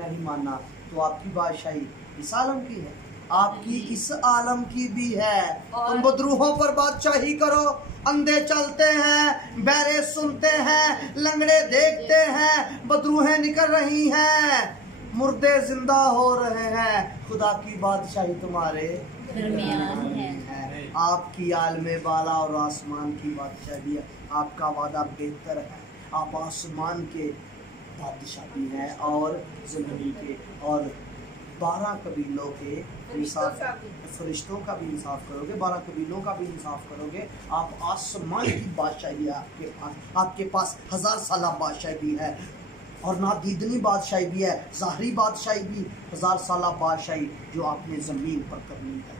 नहीं माना। तो आपकी बादशाही इस आलम की है, आपकी इस आलम की भी है। तुम बदरूहों पर बादशाही करो। अंधे चलते हैं, बहरे सुनते हैं, लंगड़े देखते हैं, बदरूहें निकल रही हैं, मुर्दे जिंदा हो रहे हैं। खुदा की बादशाही तुम्हारे दरमियान है। आपकी आलमे बाला और आसमान की बादशाही है। आपका वादा बेहतर है। आप आसमान के बादशाह भी हैं और ज़मीन के, और 12 कबीलों के इंसाफ, फरिश्तों का भी इंसाफ करोगे, 12 कबीलों का भी इंसाफ करोगे। आप आसमान की बादशाही है आपके पास 1000 साल बादशाही भी है, और ना दीदनी बादशाही भी है, ज़ाहरी बादशाही भी, 1000 साल बादशाही जो आपने ज़मीन पर करनी है,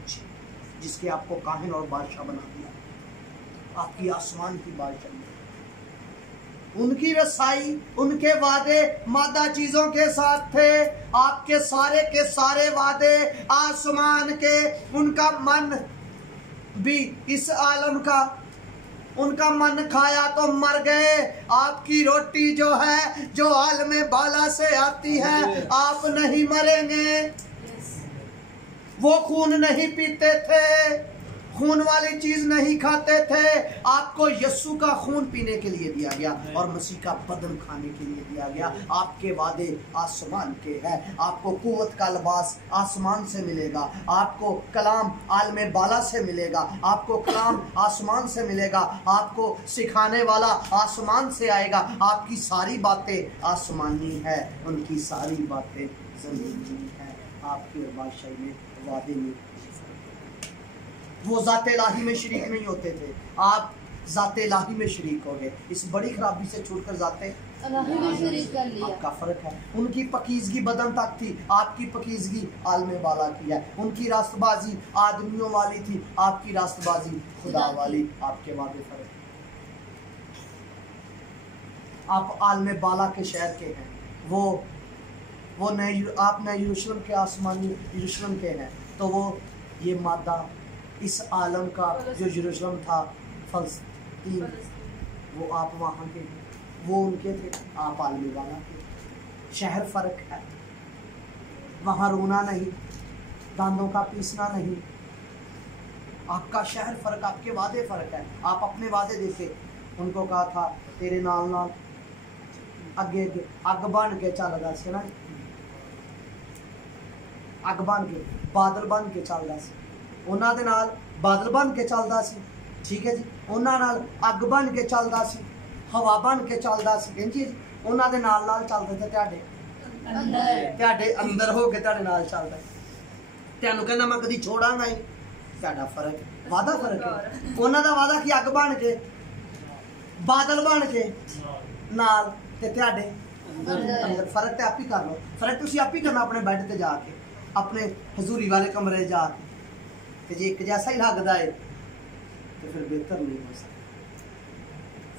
जिसके आपको काहिन और बादशाह बना दिया। आपकी आसमान की बादशाही, उनकी रसाई, उनके वादे मादा चीजों के साथ थे। आपके सारे के सारे वादे आसमान के, उनका मन भी इस आलम का, उनका मन खाया तो मर गए। आपकी रोटी जो है, जो आलम बाला से आती है, आप नहीं मरेंगे। वो खून नहीं पीते थे, खून वाली चीज नहीं खाते थे। आपको यस्सु का खून पीने के लिए दिया गया और मसीह का बदन खाने के लिए दिया गया। आपके वादे आसमान के हैं। आपको कुव्वत का लिबास आसमान से मिलेगा, आपको कलाम आलम बाला से मिलेगा, आपको कलाम आसमान से मिलेगा, आपको सिखाने वाला आसमान से आएगा। आपकी सारी बातें आसमानी है, उनकी सारी बातें ज़मीनी है। आपकी बादशाही में, वादे में, वो ज़ाते इलाही में शरीक नहीं होते थे, आप ज़ाते इलाही में शरीक हो गए। इस बड़ी खराबी से छूटकर ज़ाते इलाही में शरीक कर लिया। आपका फ़र्क है। उनकी पकीज़गी बदन तक थी, आपकी पकीज़गी आलम बाला की है। उनकी रास्तबाजी आदमियों वाली थी, आपकी रास्तबाजी खुदा वाली। आपके वादे फ़र्क। आप आलम बाला के शहर के हैं, वो नए, आप नए यरूशलेम के, आसमानी यरूशलेम के हैं। तो वो ये मादा इस आलम का जो यरूशलेम था, फलस्तीन, वो आप वहाँ के, वो उनके थे, आप आलम बाला के। शहर फ़र्क है, वहाँ रोना नहीं, दांतों का पीसना नहीं। आपका शहर फ़र्क, आपके वादे फ़र्क है। आप अपने वादे देखे, उनको कहा था तेरे नाल नाल अगे अग बन के चल रहा से ना, अग बन के, बादल बन के चलदा सी, उन्हां दे नाल बादल बन के चलदा सी। ठीक है जी, उन्हां नाल अग बन के चलदा सी, हवा बन के चलदा सी। जी उन्हां दे नाल नाल चलदे ते ਤੁਹਾਡੇ अंदर हो के ਤੁਹਾਡੇ नाल चलदा। ਤੈਨੂੰ कहना मैं कदी छोड़ांगा ही, ਤੁਹਾਡਾ फर्क, वादा फर्क है। उन्हां दा वादा कि अग बन के, बादल बन के नाल, ते ਤੁਹਾਡੇ अंदर फर्क। तो आप ही कर लो, फर्क तुसी आप ही करना अपने बैड ते जाके, अपने हजूरी वाले कमरे जाके। तो जे एक जैसा ही लगता है तो फिर बेहतर नहीं हो सकता।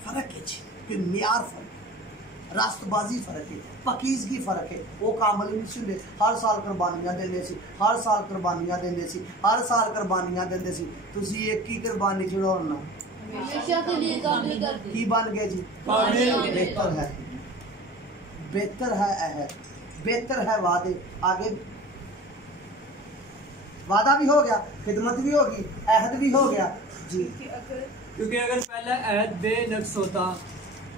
फर्क है जी, कि म्यार फर्क है, रास्तबाजी फर्क है, पकीज़गी फर्क है। वो कामल नहीं सी हुंदे, हर साल कुर्बानियां देंदे सी, हर साल कुर्बानियां देंदे सी, हर साल कुर्बानियां देंदे सी। तुसी एक ही कुर्बानी छुड़ाना की बन गए जी, बेहतर है, बेहतर है अहद, बेहतर है वादे। आगे वादा भी हो गया, खिदमत भी होगी, अहद भी हो गया जी। क्योंकि अगर पहला अहद बेनक्स होता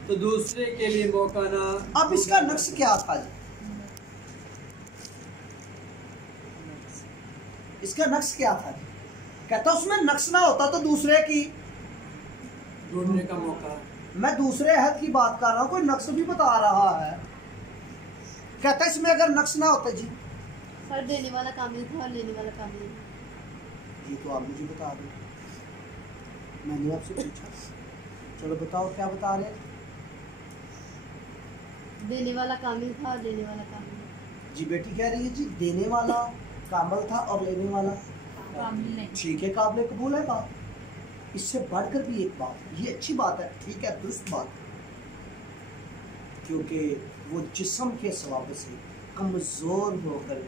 तो दूसरे के लिए मौका ना। अब इसका नक्श क्या था जी? इसका नक्श क्या था? कहता उसमें नक्श ना होता तो दूसरे की ढूंढने का मौका। मैं दूसरे अहद की बात कर रहा हूँ, कोई नक्श भी बता रहा है। कहता इसमें अगर नक्श ना होते जी, सर देने वाला कामिल था और लेने वाला कामिल। ये तो आप मुझे बता दो, मैंने आपसे पूछा। चलो बताओ क्या बता रहे हैं। देने वाला कामिल था और लेने वाला कामिल। जी बेटी कह रही है जी देने वाला कामिल था और लेने वाला कामिल नहीं। ठीक है, काबिल कबूल है बात। इससे बढ़कर भी एक बात, ये अच्छी बात है, ठीक है, दुरुस्त बात, क्योंकि वो जिस्म के सवाब से कमज़ोर होकर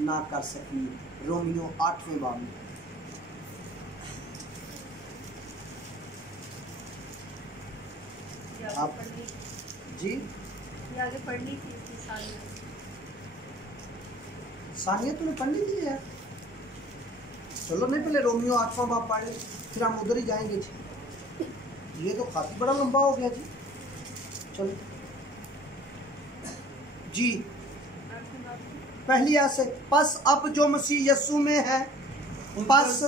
ना कर सकी। रोमियो 8वें बाब में आप जी आगे पढ़नी थी इसकी सानिया तुमने पढ़नी थी यार। चलो नहीं, पहले रोमियो 8वां बाब पढ़े, फिर हम उधर ही जाएंगे जी। ये तो काफी बड़ा लंबा हो गया जी। चलो जी, पहली ऐसे, पस अब जो मसीह यस्सु में है, पस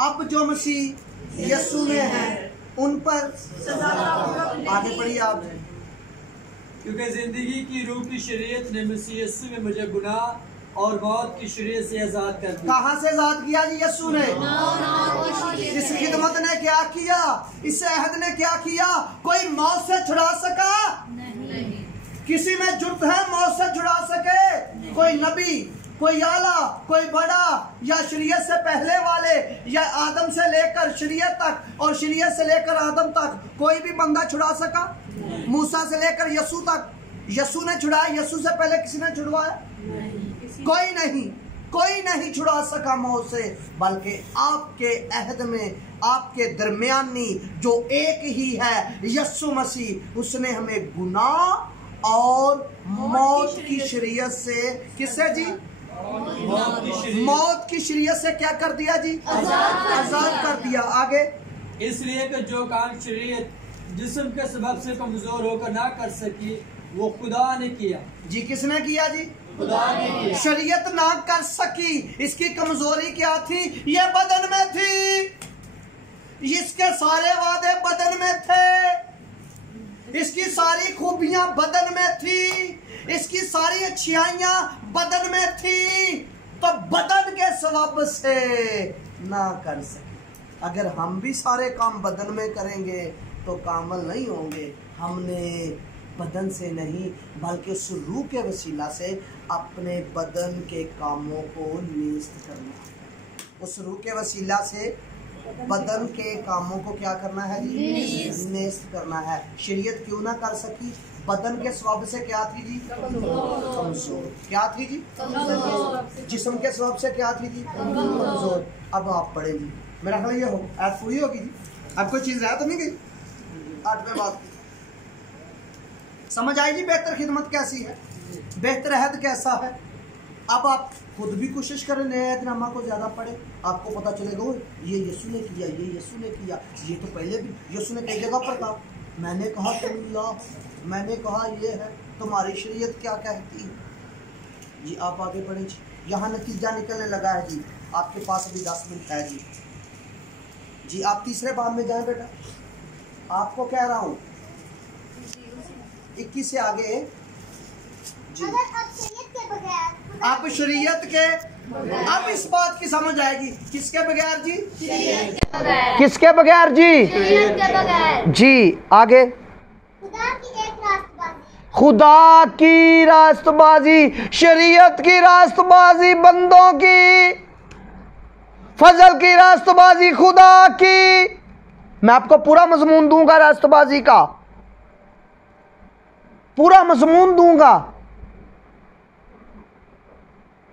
अब जो मसीह यस्सु में है उन पर आगे पढ़िए आप। क्योंकि जिंदगी की रूह की शरीयत ने मसीह यस्सु में मुझे गुनाह और मौत की शरीयत से आजाद कर दिया। कहाँ से आजाद किया जी यीशु ने? इस खिदमत ने क्या किया? इस अहद ने क्या किया? कोई मौत से छुड़ा सका? किसी में जुर्त है मौत से छुड़ा सके? कोई नबी, कोई आला, कोई बड़ा, या शरीयत से पहले वाले, या आदम से लेकर शरीयत तक और शरीयत से लेकर आदम तक कोई भी बंदा छुड़ा सका? मूसा से लेकर यीशु तक यीशु ने छुड़ाया? यीशु से पहले किसी ने छुड़वाया? कोई नहीं छुड़ा सका मौत से। बल्कि आपके अहद में, आपके दरमियानी जो एक ही है यीशु मसीह, उसने हमें गुनाह और मौत की शरीयत से, किससे जी? मौत की शरीयत से क्या कर दिया जी? आजाद कर दिया। आगे, इसलिए कि जो काम शरीयत जिस्म के सबब से कमजोर होकर ना कर सकी, वो खुदा ने किया। जी किसने किया जी? खुदा ने किया। शरीयत ना कर सकी, इसकी कमजोरी क्या थी? ये बदन में थी। इसके सारे वादे बदन में थे, इसकी सारी खूबियां बदन में थी, इसकी सारी अच्छाइयां बदन में थी, तो बदन के सबब से ना कर सके। अगर हम भी सारे काम बदन में करेंगे तो कामल नहीं होंगे। हमने बदन से नहीं बल्कि उस रूह के वसीला से अपने बदन के कामों को नेस्त करना है। उस रूह के वसीला से बदन के कामों को क्या करना है जी? नेस्त करना है। शरीयत क्यों ना कर सकी? बदन के स्वभाव से क्या थी जी? कमजोर। क्या थी जी? जिस्म के स्वभाव से क्या थी जी? कमजोर। अब आप पढ़े जी, मेरा ख्याल ये हो आज पूरी होगी जी। अब कोई चीज रहा तो नहीं गई? 8वें बात समझ आई जी? बेहतर खिदमत कैसी है, बेहतर अहद कैसा है। अब आप खुद भी कोशिश करें, नया अहदनामा को ज्यादा पढ़े, आपको पता चलेगा वो ये यीशु ने किया, ये यीशु ने किया, ये तो पहले भी यीशु ने कई जगह पर कहा। मैंने कहा तुम, मैंने कहा ये है, तुम्हारी शरीयत क्या कहती है जी? आप आगे बढ़े जी। यहाँ नतीजा निकलने लगा है जी। आपके पास अभी 10 मिनट है जी। जी आप तीसरे बाब में जाएं बेटा। आपको कह रहा हूँ 21 से आगे जी। आप शरीयत के, अब इस बात की समझ आएगी। किसके बगैर जी? किसके बगैर जी? जी आगे। खुदा की रास्तबाजी, शरीयत की रास्तबाजी, बंदों की, फजल की रास्तबाजी, खुदा की। मैं आपको पूरा मजमून दूंगा रास्तबाजी का, पूरा मजमून दूंगा।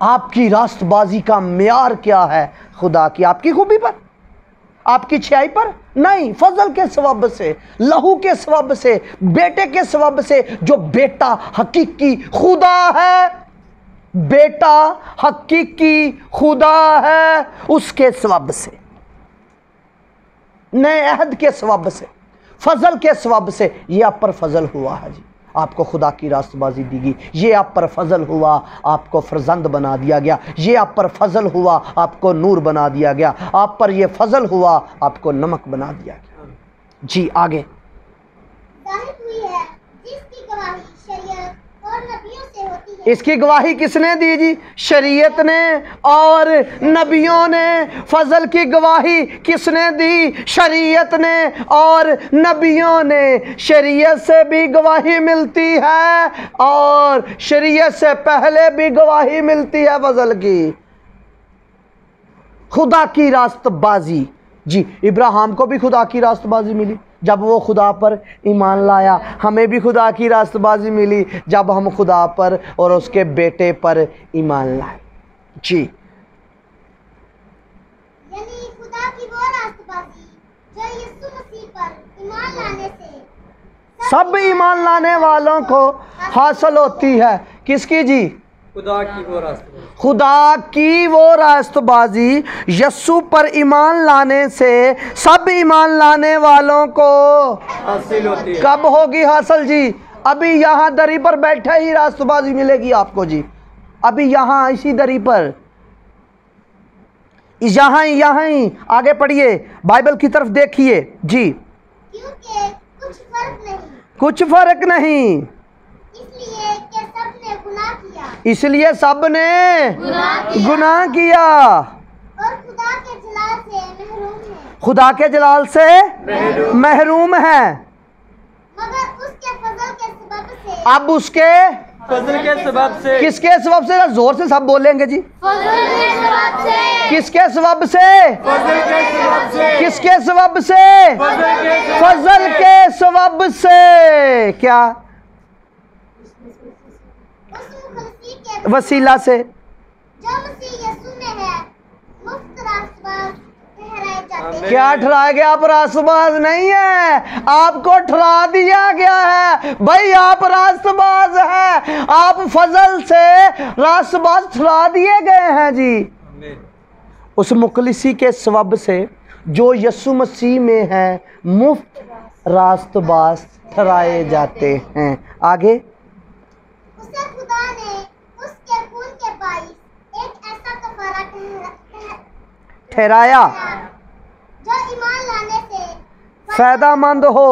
आपकी रास्तबाजी का म्यार क्या है? खुदा की, आपकी खूबी पर, आपकी अच्छाई पर नहीं, फजल के सबब से, लहू के सबब से, बेटे के सबब से, जो बेटा हकीकी खुदा है, बेटा हकीकी खुदा है, उसके सबब से, नए अहद के सबब से, फजल के सबब से ये आप पर फजल हुआ है जी। आपको खुदा की रास्तबाजी दी गई, ये आप पर फजल हुआ, आपको फरजंद बना दिया गया, ये आप पर फजल हुआ, आपको नूर बना दिया गया, आप पर ये फजल हुआ, आपको नमक बना दिया गया जी। आगे, जाहिर हुई है जिसकी गवाही शरीयत और नबियों से होती है। इसकी गवाही किसने दी जी? शरीयत ने और नबियों ने। फजल की गवाही किसने दी? शरीयत ने और नबियों ने। शरीयत से भी गवाही मिलती है और शरीयत से पहले भी गवाही मिलती है फजल की। खुदा की रास्तबाजी जी। इब्राहिम को भी खुदा की रास्तबाजी मिली जब वो खुदा पर ईमान लाया। हमें भी खुदा की रास्तबाजी मिली जब हम खुदा पर और उसके बेटे पर ईमान लाए जी। यानी खुदा की वो रास्तबाजी जो यीशु मसीह पर ईमान लाने से सब ईमान लाने वालों को हासिल होती है। किसकी जी? खुदा की वो रास्तबाजी। खुदा की वो रास्तबाजी यस्सु पर ईमान लाने से सब ईमान लाने वालों को हासिल होती है। कब होगी हासिल जी? अभी यहाँ दरी पर बैठे ही रास्तबाजी मिलेगी आपको जी। अभी यहाँ इसी दरी पर, यहाँ ही आगे पढ़िए, बाइबल की तरफ देखिए जी। क्योंकि कुछ फर्क नहीं इसलिए कि सबने गुनाह किया इसलिए सब ने गुनाह किया और खुदा के जलाल से महरूम है। खुदा के जलाल से महरूम है। मगर उसके फजल के सबब से, अब उसके फजल के सबब से, किसके सबब से? जोर से सब बोलेंगे जी। फजल के सबब से, किसके सबब से? फजल के सबब से, किसके सबब से? फजल के सबब से। क्या? उस मुखलसी के वसीला से। जो मसीह यीशु में है, मुफ्त रास्तबाज ठहराए जाते हैं। क्या ठहराया गया? आप रास्तबाज नहीं है, आपको ठहरा दिया गया है। भाई आप रास्तबाज हैं, आप फजल से रास्तबाज ठहरा दिए गए हैं जी। उस मुखलिसी के सबब से जो यीशु मसीह में है, मुफ्त रास्तबाज ठहराए जाते हैं। आगे, उसे खुदा ने उसके खून के बाइस एक ऐसा कफारा ठहराया जो ईमान लाने से फायदामंद हो,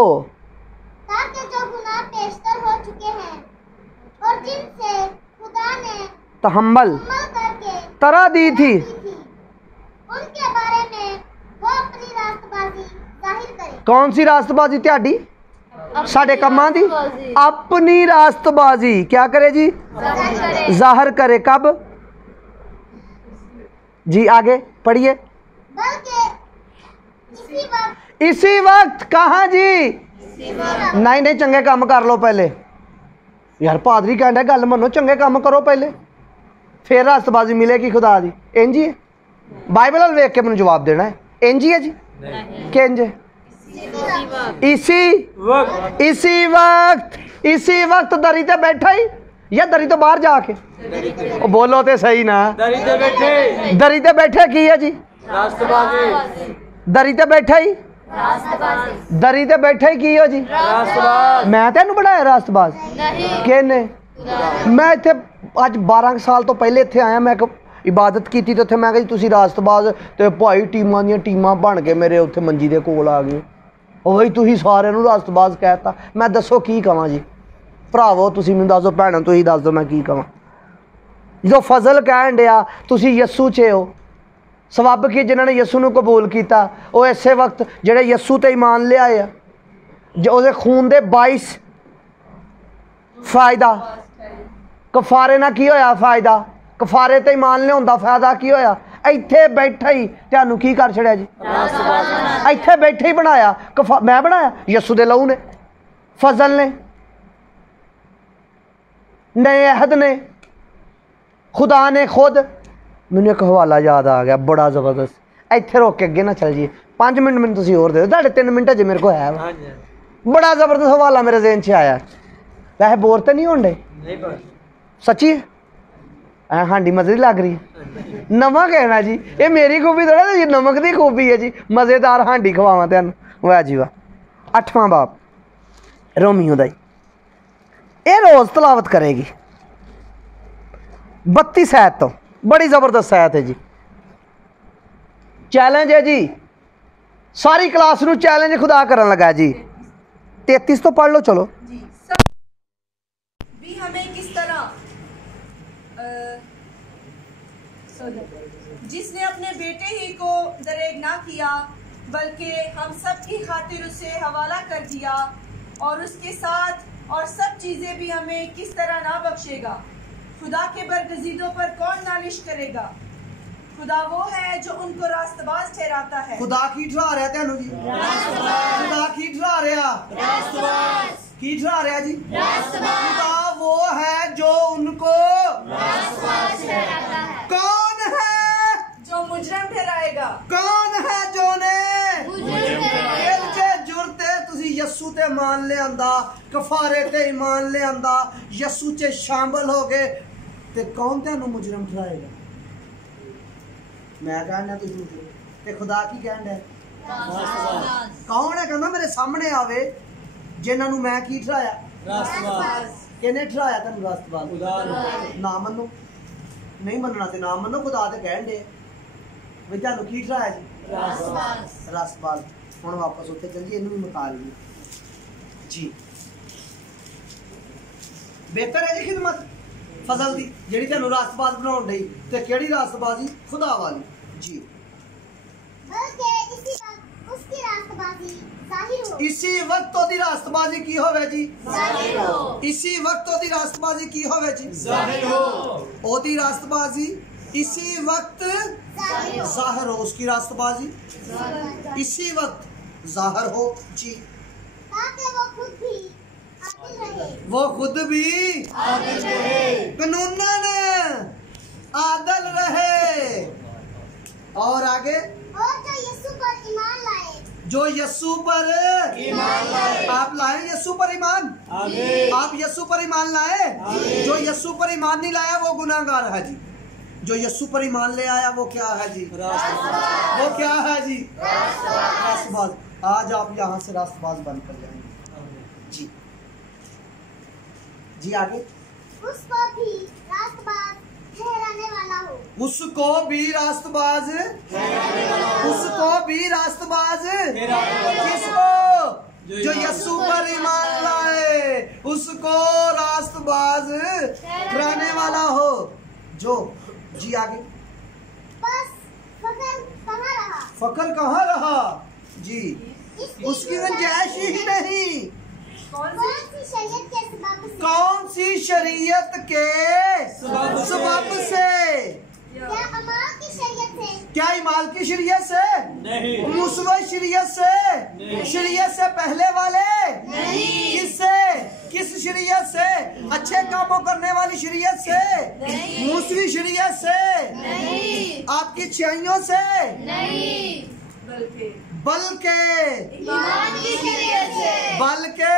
ताकि जो गुनाह पेशतर हो चुके हैं और जिनसे खुदा ने तहम्मल अमल करके तरह दी थी, उनके बारे में वो अपनी रास्तबाजी जाहिर करे। कौन सी रास्तबाजी? त्याडी साढ़े कमां दी अपनी रास्तबाजी क्या करे जी? जाहिर करे। कब जी? आगे पढ़िए। बल्कि इसी वक्त। कहाँ जी? नहीं नहीं, चंगे काम कर लो पहले। यार पादरी कहता गल मनो, चंगे काम करो पहले, फिर रास्तबाजी मिलेगी खुदा दी। इंज ही है? बाइबल वाल वेख के मैंने जवाब देना है। इंज ही है जी? किंज? इसी वक्त दरी ते बैठा ही या दरी तो बाहर जाके? ओ बोलो तो सही ना। दरी ते बैठे। दरी ते बैठे की है जी? रास्तबाजी। दरी ते बैठा ही? दरी ते बैठे ही की हो जी? रास्तबाज। मैं तेन बनाया रास्तबाज? किहने? मैं इत्थे अज 12 साल तो पहले इत्थे आया। मैं इबादत की तो मैं कहा जी तुसीं रास्तबाज, तो भाई टीमां दी टीमां बन के मेरे उत्थे मंजी दे कोल आ गए। ओ भाई तुसीं सारिਆਂ ਨੂੰ रास्तबाज कहता। मैं दसो की कहां जी? भरावो तुसीं मैनूं दस दो, भैणों तुसीं दस दो मैं की कहां? जो फजल कहण दिया तुसीं यस्सू च हो। सबब की जिन्होंने यस्सू नूं कबूल किया वो इसे वक्त जेड़े यस्सू ते ईमान लियाए आ, जो उसदे खून दे 22 फायदा कफारे ना की होया? फायदा कफारे ते ईमान लियाउंदा फायदा की होया? इत्थे बैठे ही तुहानूं की कर छड़िया जी? इत्थे बैठे ही बनाया। मैं बनाया? यस्सू दे लहू ने, फजल ने, नए अहद ने, खुदा ने खुद। मैनूं एक हवाला याद आ गया बड़ा जबरदस्त। इत्थे रोक के अगे ना चल जी, 5 मिनट मैनूं तुसीं होर दे दो, 3.5 मिनट अजे मेरे को है। बड़ा जबरदस्त हवाला मेरे ज़हन च आया। वैसे बोर तो नहीं होंडे? सच्ची ऐ हांडी मजे दी लग रही है। नमक है ना जी, ये मेरी खूबी थोड़ा ना, ये नमक की खूबी है जी। मज़ेदार हांडी खवावा तुहानूं। वाह जी वाह। 8वां बाब रोमियो दा, ये रोज़ तलावत करेगी 32 आयत तो। बड़ी ज़बरदस्त आयत है जी। चैलेंज है जी, सारी क्लास नूं चैलेंज खुदा करन लगा जी। 33 तो पढ़ लो चलो। भी हमें किस तरह जिसने अपने बेटे ही को दरेग ना किया बल्कि हम सब की खातिर उसे हवाला कर दिया, और उसके साथ और सब चीजें भी हमें किस तरह ना बख्शेगा। खुदा के बरगजीदों पर कौन नालिश करेगा? खुदा वो है जो उनको रास्तबाज ठहराता है। खुदा की ठहरा रहा तुहानूं जी? खुदा की ठहरा रहा? की ठहरा रहा जी? खुदा वो है जो उनको कौन है जो मुजरम ठहराएगा? कौन है जो ने जुरते तुसी यस्सू ते ईमान लियांदा, कफारे ते ईमान लियांदा, यस्सू च शामिल हो गए, ते कौन तुहानूं मुजरम ठहराएगा? मैं कहना तुसीं मुजरम, ते खुदा की कहंदा है? कौन है कहंदा मेरे सामने आवे जिन्हां नूं मैं की ठहराया? रास्तबाज। किहने ठहराया तुहानूं रास्तबाज? खुदा ने। ना मन्नो, नहीं मनना ते ना मन्नो। खुदा ते कहंदे वे तुहानूं की ठहराया जी? रास्तबाज। रास्तबाज। हुण वापस उत्थे चलिए, इनू भी मुका लीए जी। बेहतर है जी खिदमत। फजल दी ਜਿਹੜੀ ਤੁਹਾਨੂੰ ਰਾਸਤਬਾਜ਼ ਬਣਾਉਣ ਲਈ ਤੇ ਕਿਹੜੀ ਰਾਸਤਬਾਜ਼ੀ ਖੁਦਾ ਵਾਲੀ ਜੀ बल्कि इसी वक्त उसकी रास्तबाजी जाहिर हो इसी वक्त ਉਹਦੀ ਰਾਸਤਬਾਜ਼ੀ ਕੀ ਹੋਵੇ ਜੀ जाहिर हो इसी वक्त ਉਹਦੀ ਰਾਸਤਬਾਜ਼ੀ ਕੀ ਹੋਵੇ ਜੀ ज़ाहिर हो ਉਹਦੀ ਰਾਸਤਬਾਜ਼ੀ इसी वक्त जाहिर हो ज़ाहिर हो उसकी रास्तबाजी इसी वक्त ज़ाहिर हो जी ताकि वो खुद भी आदिल रहे वो खुद भी कानूनन आदल रहे और आगे और जो यीशु पर ईमान लाए जो यस्सु पर ईमान लाए आप लाए यस्सु पर ईमान आप यस्सु पर ईमान लाए जो यस्सु पर ईमान नहीं लाया वो गुनाहगार है जी जो यस्सु पर ईमान ले आया वो क्या है जी वो क्या है जी रास्तबाज आज आप यहाँ से रास्तबाज बंद कर जाएंगे जी जी आगे उसको भी रास्तबाज ठहराने वाला हो उसको भी रास्तबाज उसको भी रास्तबाज किसको जो यस्सु पर ईमान लाए उसको रास्तबाज ठहराने वाला हो जो जी आगे बस फकर कहाँ रहा फकर कहाँ रहा जी उसकी गुंजाइश ही नहीं कौन सी शरीयत के सबब से कौन सी शरीयत के सबब से क्या अमाल की शरीयत से क्या इमाल की शरीयत से नहीं मुस्लिम शरीयत से शरीयत से पहले वाले किससे किस शरीयत से अच्छे कामों करने वाली शरीयत से मुस्लिम शरीयत से आपकी अच्छाइयों से बल्कि ईमान की शरीयत से बल्कि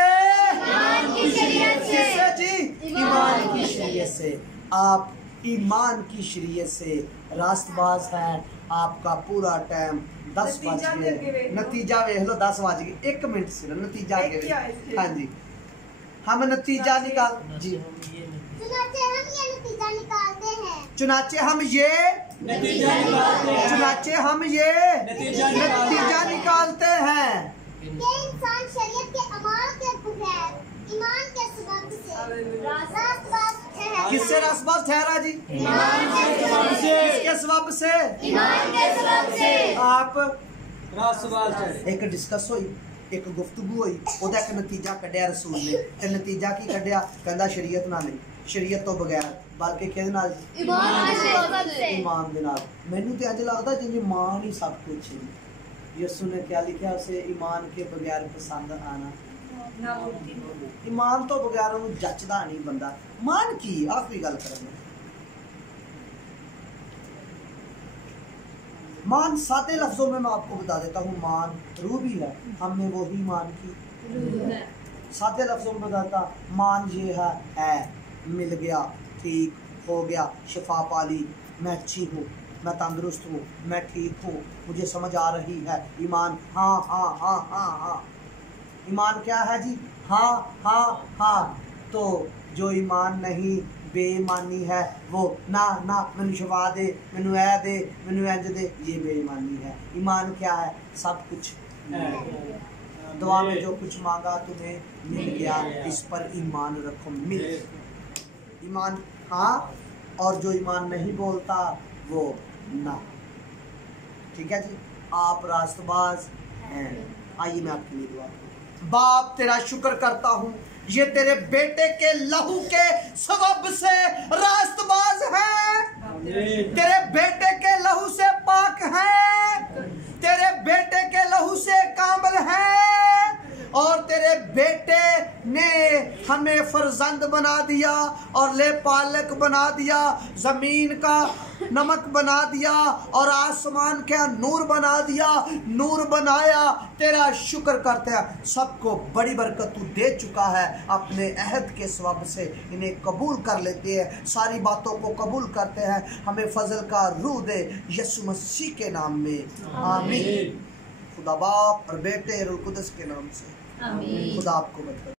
ईमान की शरीयत से किससे जी ईमान की शरीयत से आप ईमान की शरीयत से रास्तबाज है आपका पूरा टाइम 10 बज गए नतीजा वेख लो 10 बज गए 1 मिनट सिर्फ नतीजा के हाँ जी हम नतीजा निकाल जी चुनाचे हम ये नतीजा निकालते हैं चुनाचे हम ये नतीजा निकालते हैं चुनाचे हम ये नतीजा निकालते हैं कि इंसान शरीयत के अमाल के बगैर ईमान के सबब से रास्तबाज ठहरा किससे रास्तबाज ठहरा जी से किसके सबब से ईमान के सबब से आप रास्तबाज है एक डिस्कस हुई एक गुफ्तगू हुई ਉਹਦਾ ਇੱਕ ਨਤੀਜਾ ਕੱਢਿਆ ਰਸੂਲ ਨੇ ਤੇ ਨਤੀਜਾ ਕੀ ਕੱਢਿਆ ਕਹਿੰਦਾ ਸ਼ਰੀਅਤ ਨਾਲ ਨਹੀਂ ਸ਼ਰੀਅਤ ਤੋਂ ਬਗੈਰ ਬਲਕਿ ਕਿਹਦੇ ਨਾਲ ईमान के सबब से ईमान ਦੇ ਨਾਲ ਮੈਨੂੰ ਤੇ ਅੱਜ ਲੱਗਦਾ ਜਿਵੇਂ ईमान ही सब कुछ है यीशु ने क्या लिखा उसे ईमान के बगैर पसंद आना ईमान तो बगैर ਉਹਨੂੰ ਜੱਚਦਾ ਨਹੀਂ ਬੰਦਾ मान की आखिरी गल करेंगे मान सादे लफ्जों में मैं आपको बता देता हूँ मान रूह भी है हमने वही मान की सादे लफ्जों में बताता मान ये है मिल गया ठीक हो गया शिफा पाली मैं अच्छी हूँ मैं तंदुरुस्त हूँ मैं ठीक हूँ मुझे समझ आ रही है ईमान हाँ हाँ हाँ हाँ हाँ ईमान क्या है जी हाँ हाँ हाँ तो जो ईमान नहीं बेईमानी है वो ना ना मैनू शफा दे मैनू ऐ दे मैनू इंज दे ये बेईमानी है ईमान क्या है सब कुछ दुआ में जो कुछ मांगा तुम्हें मिल गया इस पर ईमान रखो मिल ईमान हाँ और जो ईमान नहीं बोलता वो ना ठीक है जी आप रास्तबाज हैं आइए मैं आपके लिए दुआ करूं बाप तेरा शुक्र करता हूँ ये तेरे बेटे के लहू के सबब से रास्तबाज है तेरे बेटे के लहू से पाक है तेरे बेटे के लहू से कामिल है और तेरे बेटे ने हमें फर्जंद बना दिया और ले पालक बना दिया ज़मीन का नमक बना दिया और आसमान का नूर बना दिया नूर बनाया तेरा शुक्र करते हैं सबको बड़ी बरकत तू दे चुका है अपने अहद के सबब से इन्हें कबूल कर लेते हैं सारी बातों को कबूल करते हैं हमें फजल का रूह दे यीशु मसीह के नाम में आमीन खुदा बाप और बेटे रूह कुदस के नाम से आमीन खुदा आपको बरकत